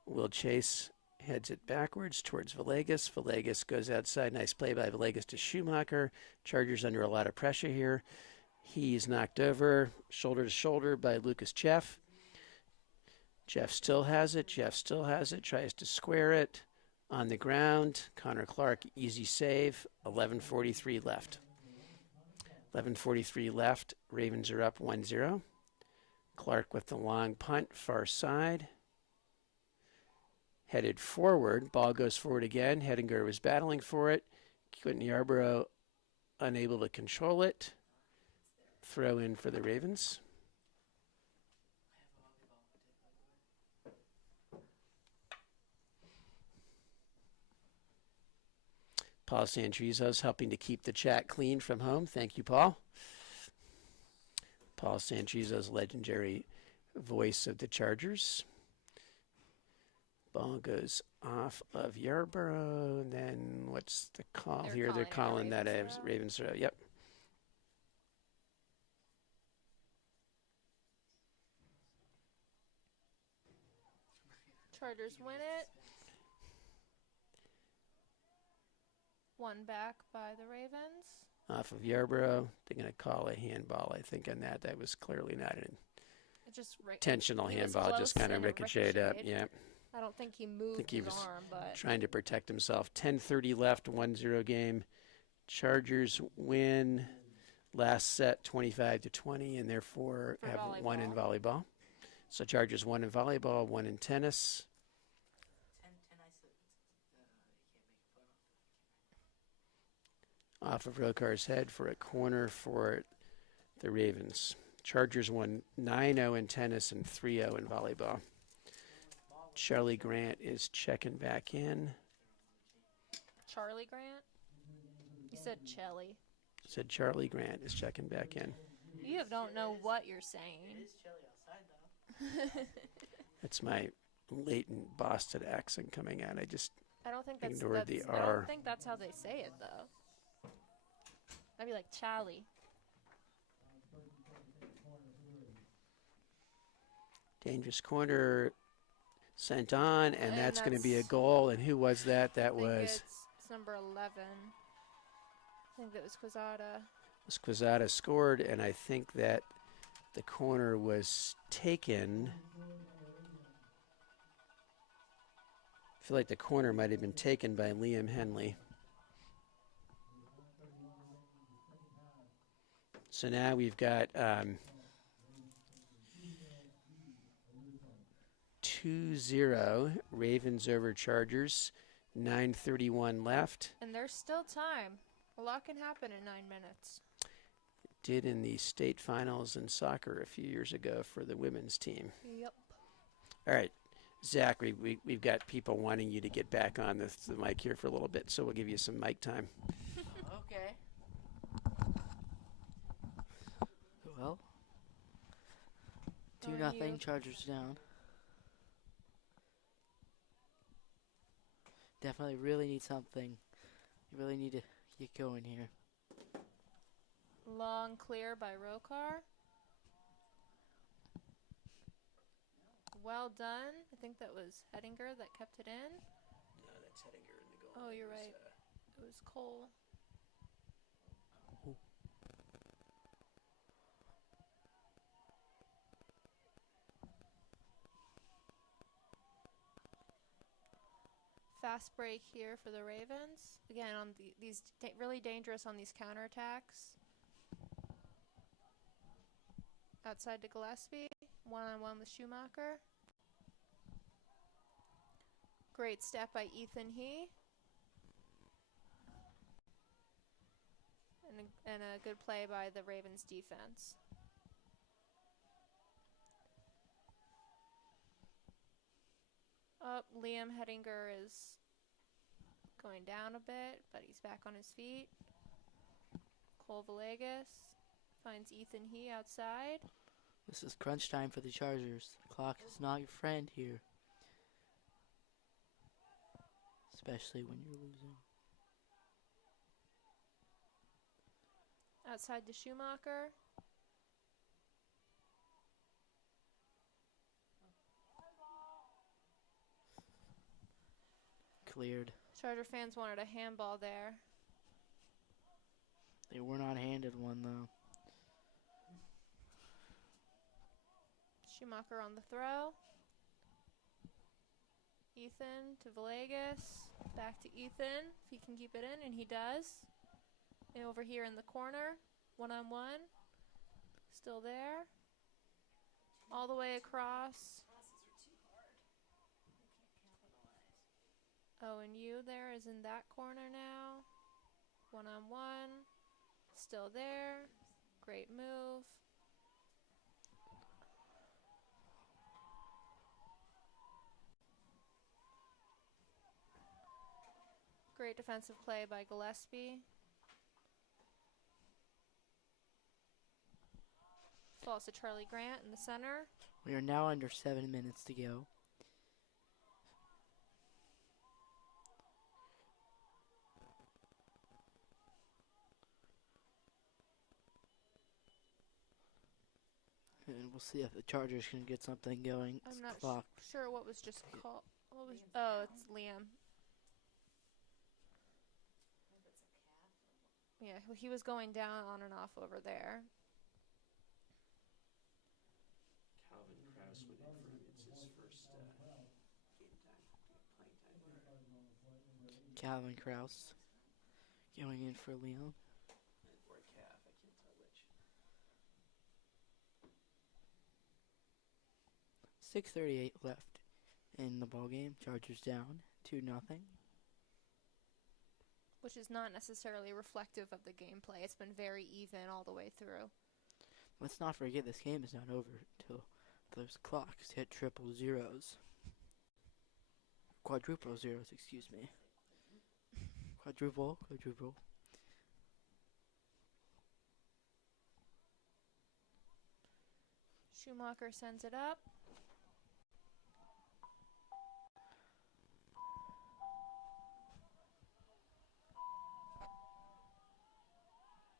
Will Chase heads it backwards towards Villegas. Villegas goes outside. Nice play by Villegas to Schumacher. Chargers under a lot of pressure here. He's knocked over shoulder to shoulder by Lucas Jeff. Jeff still has it. Tries to square it. On the ground, Connor Clark, easy save, 11:43 left. 11:43 left, Ravens are up 1-0. Clark with the long punt, far side. Headed forward, ball goes forward again. Hedinger was battling for it. Quentin Yarborough unable to control it. Throw in for the Ravens. Paul Sandrizos helping to keep the chat clean from home. Thank you, Paul. Paul Sandrizos, legendary voice of the Chargers. Ball goes off of Yarborough, and then what's the call here? They're calling that a Ravens throw. Yep. Chargers win it. One back by the Ravens. Off of Yarborough. They're going to call a handball, I think, on that. That was clearly not an intentional handball. Just kind of ricocheted up. Yeah. I don't think he moved his arm, but trying to protect himself. 10:30 left, 1-0 game. Chargers win last set 25-20, and therefore have one in volleyball. So Chargers one in volleyball, one in tennis. Off of Rokar's head for a corner for the Ravens. Chargers won 9-0 in tennis and 3-0 in volleyball. Charlie Grant is checking back in. Charlie Grant? You said Chelly. Said Charlie Grant is checking back in. You don't know what you're saying. It is chilly outside, though. That's my latent Boston accent coming out. I just ignored the R. I don't think that's how they say it, though. I'd be like Charlie. Dangerous corner sent on, and that's going to be a goal. And who was that? That was... It's number 11. I think that was Quezada. Quezada scored, and I think that the corner was taken. I feel like the corner might have been taken by Liam Henley. So now we've got 2-0 Ravens over Chargers. 9:31 left. And there's still time. A lot can happen in 9 minutes. Did in the state finals in soccer a few years ago for the women's team. Yep. All right, Zach, we've got people wanting you to get back on the mic here for a little bit, so we'll give you some mic time. Okay. Well, 2-0, Chargers down. Definitely really need something. You really need to get going here. Long clear by Rokar. Well done. I think that was Hedinger that kept it in. No, that's Hedinger in the goal. Oh, you're right. It was Cole. Fast break here for the Ravens. Again, on these really dangerous on these counterattacks. Outside to Gillespie. One-on-one with Schumacher. Great step by Ethan He. And a good play by the Ravens defense. Oh, Liam Hedinger is going down a bit, but he's back on his feet. Cole Villegas finds Ethan He outside. This is crunch time for the Chargers. The clock is not your friend here. Especially when you're losing. Outside to Schumacher. Cleared. Charger fans wanted a handball there. They were not handed one, though. Schumacher on the throw. Ethan to Villegas. Back to Ethan, if he can keep it in, and he does. And over here in the corner, one-on-one. Still there. All the way across. ONU there is in that corner now. One-on-one. Still there. Great move. Great defensive play by Gillespie. Falls to Charlie Grant in the center. We are now under 7 minutes to go. And we'll see if the Chargers can get something going. I'm not Clock. sure what was just called. What was? Oh, it's Liam. Yeah, he was going down on and off over there. Calvin Krause went in for him. It's his first game time, playing time. Calvin Krause going in for Leon. Or Cav, I can't tell which. 6:38 left in the ball game. Chargers down 2-0. Which is not necessarily reflective of the gameplay. It's been very even all the way through. Let's not forget this game is not over until those clocks hit triple zeros. Quadruple zeros, excuse me. Quadruple. Schumacher sends it up.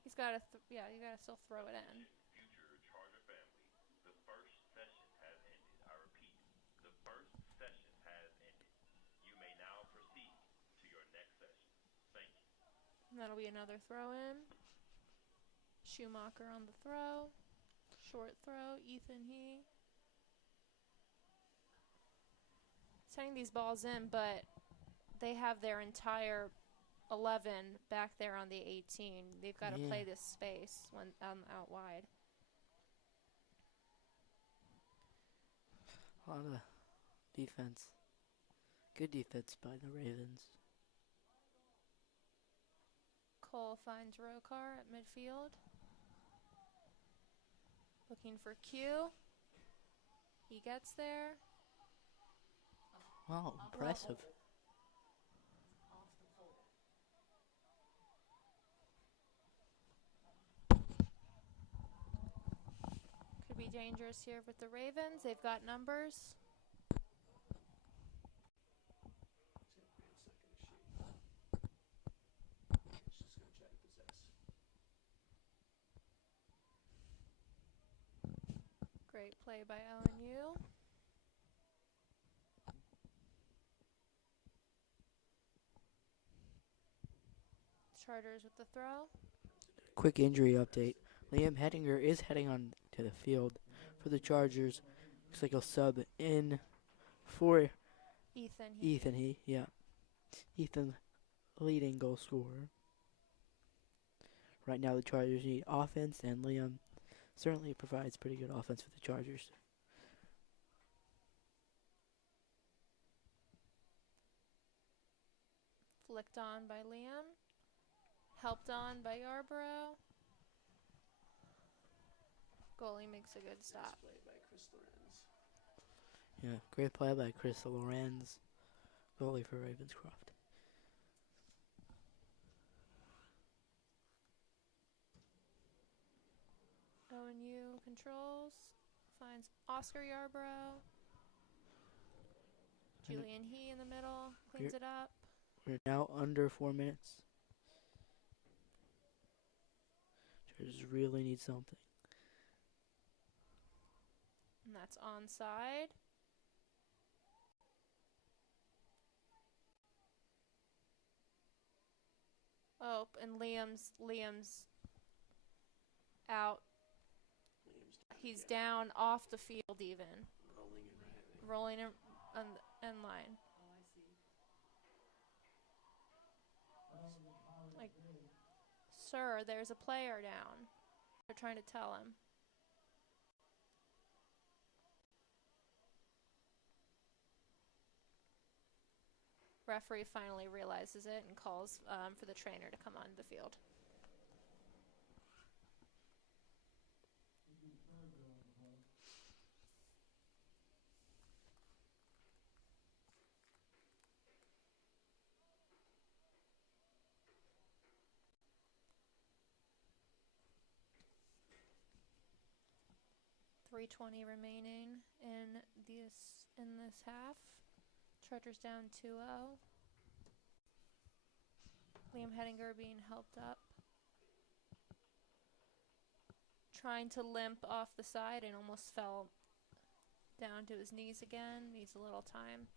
He's got to, you got to still throw it in. Future Charter family, the first session has ended. I repeat, the first session has ended. You may now proceed to your next session. Thank you. And that'll be another throw in. Schumacher on the throw. Short throw, Ethan He. Sending these balls in, but they have their entire 11 back there on the 18. They've got to play this space when out wide. A lot of defense. Good defense by the Ravens. Cole finds Rokar at midfield. Looking for Q. He gets there. Wow, impressive. Could be dangerous here with the Ravens. They've got numbers. Great play by ONU. Chargers with the throw. Quick injury update. Liam Hettinger is heading on to the field for the Chargers. Looks like he'll sub in for Ethan He. Yeah. Ethan, leading goal scorer. Right now the Chargers need offense, and Liam certainly provides pretty good offense for the Chargers. Flicked on by Liam. Helped on by Yarborough. Goalie makes a good stop. Play by Chris Lorenz. Yeah, great play by Chris Lorenz, goalie for Ravenscroft. ONU controls. Finds Oscar Yarborough. Julian He in the middle. Cleans it up. We're now under 4 minutes. Chargers really need something. And that's onside. Oh, and Liam's out. He's down off the field even. Rolling it right. Rolling it on the end line. Sir, there's a player down. They're trying to tell him. Referee finally realizes it and calls for the trainer to come onto the field. .320 remaining in this half. Chargers down 2-0. Liam Hedinger being helped up. Trying to limp off the side and almost fell down to his knees again. Needs a little time.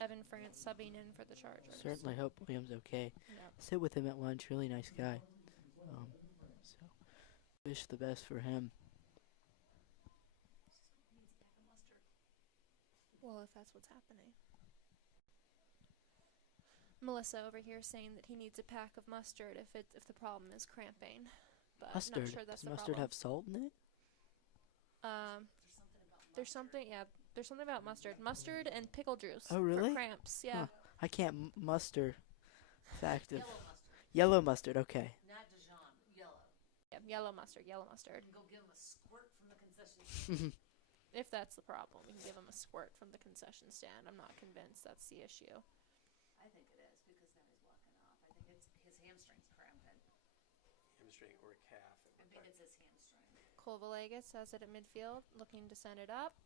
Evan France subbing in for the Chargers. Certainly hope William's okay. Yep. Sit with him at lunch. Really nice guy. So wish the best for him. Well, if that's what's happening. Melissa over here saying that he needs a pack of mustard if the problem is cramping. But Mustard. not sure that's Does the mustard problem. have salt in it? There's something about mustard. Mustard and pickle juice. Oh, really? For cramps, yeah. Huh. I can't muster fact of yellow mustard. Okay. Not Dijon, yellow. Yeah, yellow mustard. You can go give him a squirt from the concession stand. If that's the problem, you can give him a squirt from the concession stand. I'm not convinced that's the issue. I think it is, because now he's walking off. I think it's his hamstring's cramping. Hamstring or calf. I think it's his hamstring. Cole Villegas has it at midfield, looking to send it up.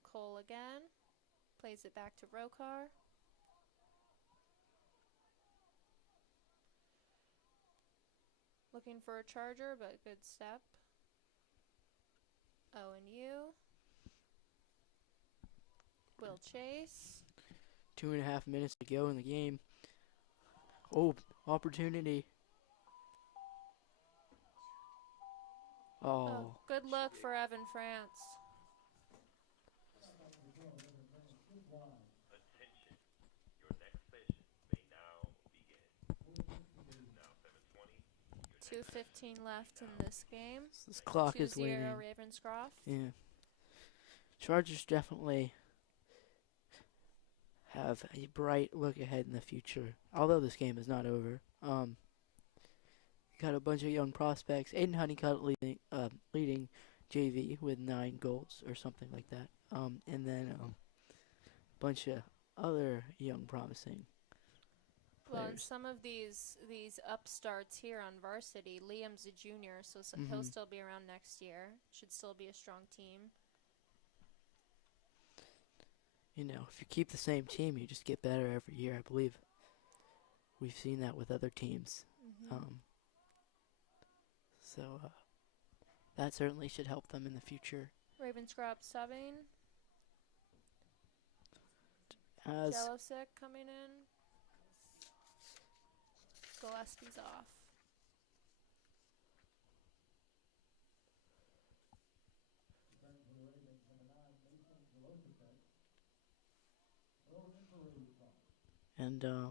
Cole again. Plays it back to Rokar. Looking for a charger, but good step. O&U. Will Chase. 2.5 minutes to go in the game. Oh, opportunity. Oh. Good look for Evan France. Attention. Your next session may now begin. It is now 7:20. 2:15 left in this game. This clock is 2-0 waiting. Ravenscroft. Yeah. Chargers definitely have a bright look ahead in the future. Although this game is not over. Got a bunch of young prospects. Aiden Honeycutt leading JV with 9 goals or something like that. And then a bunch of other young promising Well, and players. some of these upstarts here on varsity, Liam's a junior, so he'll still be around next year. Should still be a strong team. You know, if you keep the same team, you just get better every year, I believe. We've seen that with other teams. So that certainly should help them in the future. Ravenscroft subbing. As Jelosic coming in. Gillespie's off. And if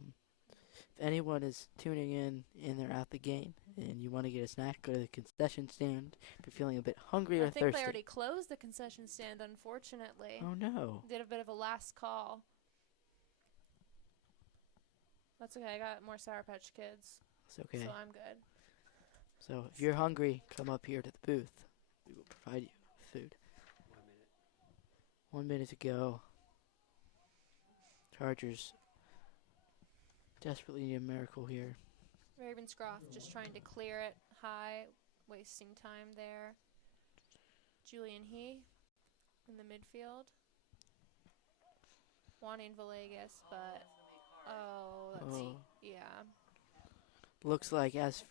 anyone is tuning in and they're at the game and you want to get a snack, go to the concession stand. If you're feeling a bit hungry or I think thirsty. they already closed the concession stand, unfortunately. Oh no. Did a bit of a last call. That's okay. I got more Sour Patch Kids, It's okay. so I'm good. So if you're hungry, come up here to the booth. We will provide you with food. 1 minute. 1 minute to go. Chargers desperately need a miracle here. Ravenscroft just trying to clear it high, wasting time there. Julian He in the midfield. Wanting Villegas, but yeah. Looks like as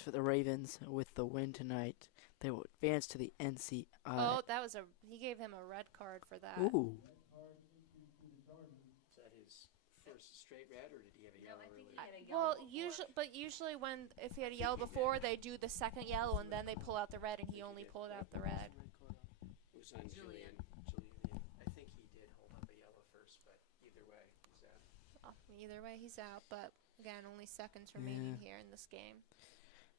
for the Ravens, with the win tonight, they will advance to the NCISAA. Oh, he gave him a red card for that. Ooh. Is that his first straight red, or did he have a yellow earlier? Well, usually if he had a yellow before, they do the second yellow and then they pull out the red, and he only pulled out the red. It was on Julian. Yeah. I think he did hold up a yellow first, but either way, he's Well, either way, he's out. But again, only seconds remaining here in this game.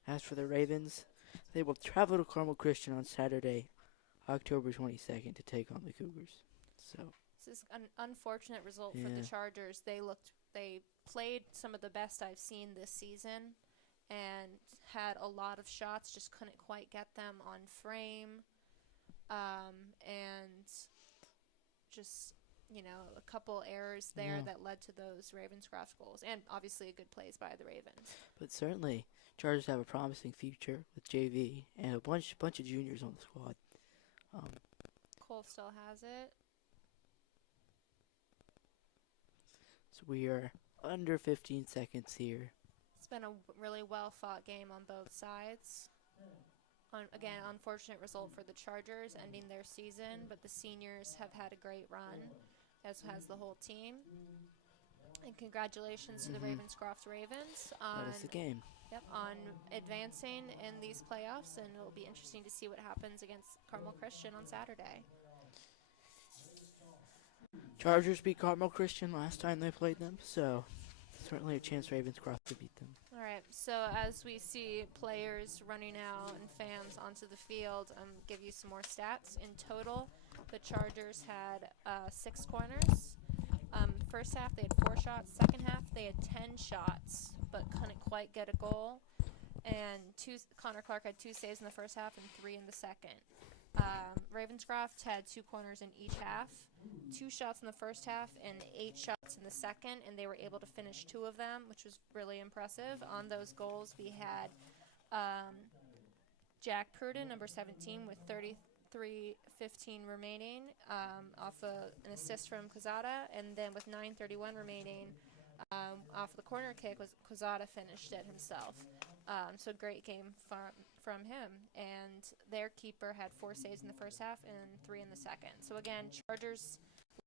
As for the Ravens, they will travel to Carmel Christian on Saturday, October 22nd, to take on the Cougars. So This is an unfortunate result for the Chargers. They played some of the best I've seen this season and had a lot of shots, just couldn't quite get them on frame. And just, a couple errors there that led to those Ravenscroft goals. And obviously good plays by the Ravens. But certainly, Chargers have a promising future with JV and a bunch of juniors on the squad. Cole still has it. So we are under 15 seconds here. It's been a really well-fought game on both sides. Again, unfortunate result for the Chargers ending their season, but the seniors have had a great run, as has the whole team. And congratulations to the Ravenscroft Ravens on That is the game. on advancing in these playoffs, and it'll be interesting to see what happens against Carmel Christian on Saturday. Chargers beat Carmel Christian last time they played them, so certainly a chance Ravenscroft to beat them. All right, so as we see players running out and fans onto the field, give you some more stats. In total, the Chargers had 6 corners. First half, they had 4 shots. Second half, they had 10 shots, but couldn't quite get a goal. And Connor Clark had 2 saves in the first half and 3 in the second. Ravenscroft had 2 corners in each half, 2 shots in the first half and 8 shots in the second, and they were able to finish 2 of them, which was really impressive. On those goals, we had Jack Pruden, number 17, with 33:15 remaining, off an assist from Quezada, and then with 9:31 remaining, off the corner kick, Quezada finished it himself. So great game from him. And their keeper had 4 saves in the first half and 3 in the second. So again, Chargers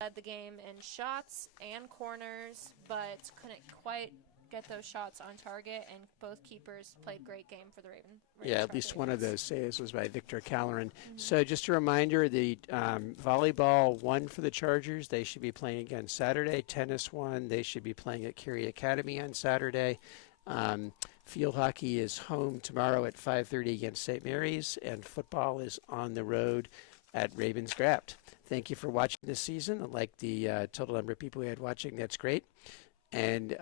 led the game in shots and corners, but couldn't quite get those shots on target, and both keepers played great game for the Ravens. Yeah, at least one of those saves was by Victor Calleran. So just a reminder, the volleyball won for the Chargers. They should be playing again Saturday. Tennis won. They should be playing at Curie Academy on Saturday. Field hockey is home tomorrow at 5:30 against St. Mary's, and football is on the road at Ravenscroft. Thank you for watching this season. I like the total number of people we had watching. That's great. And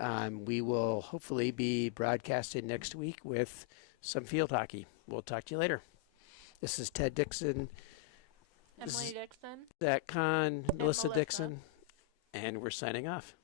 we will hopefully be broadcasted next week with some field hockey. We'll talk to you later. This is Ted Dixon, Emily Dixon, Zach Kahn, Melissa Melissa. Dixon, and we're signing off.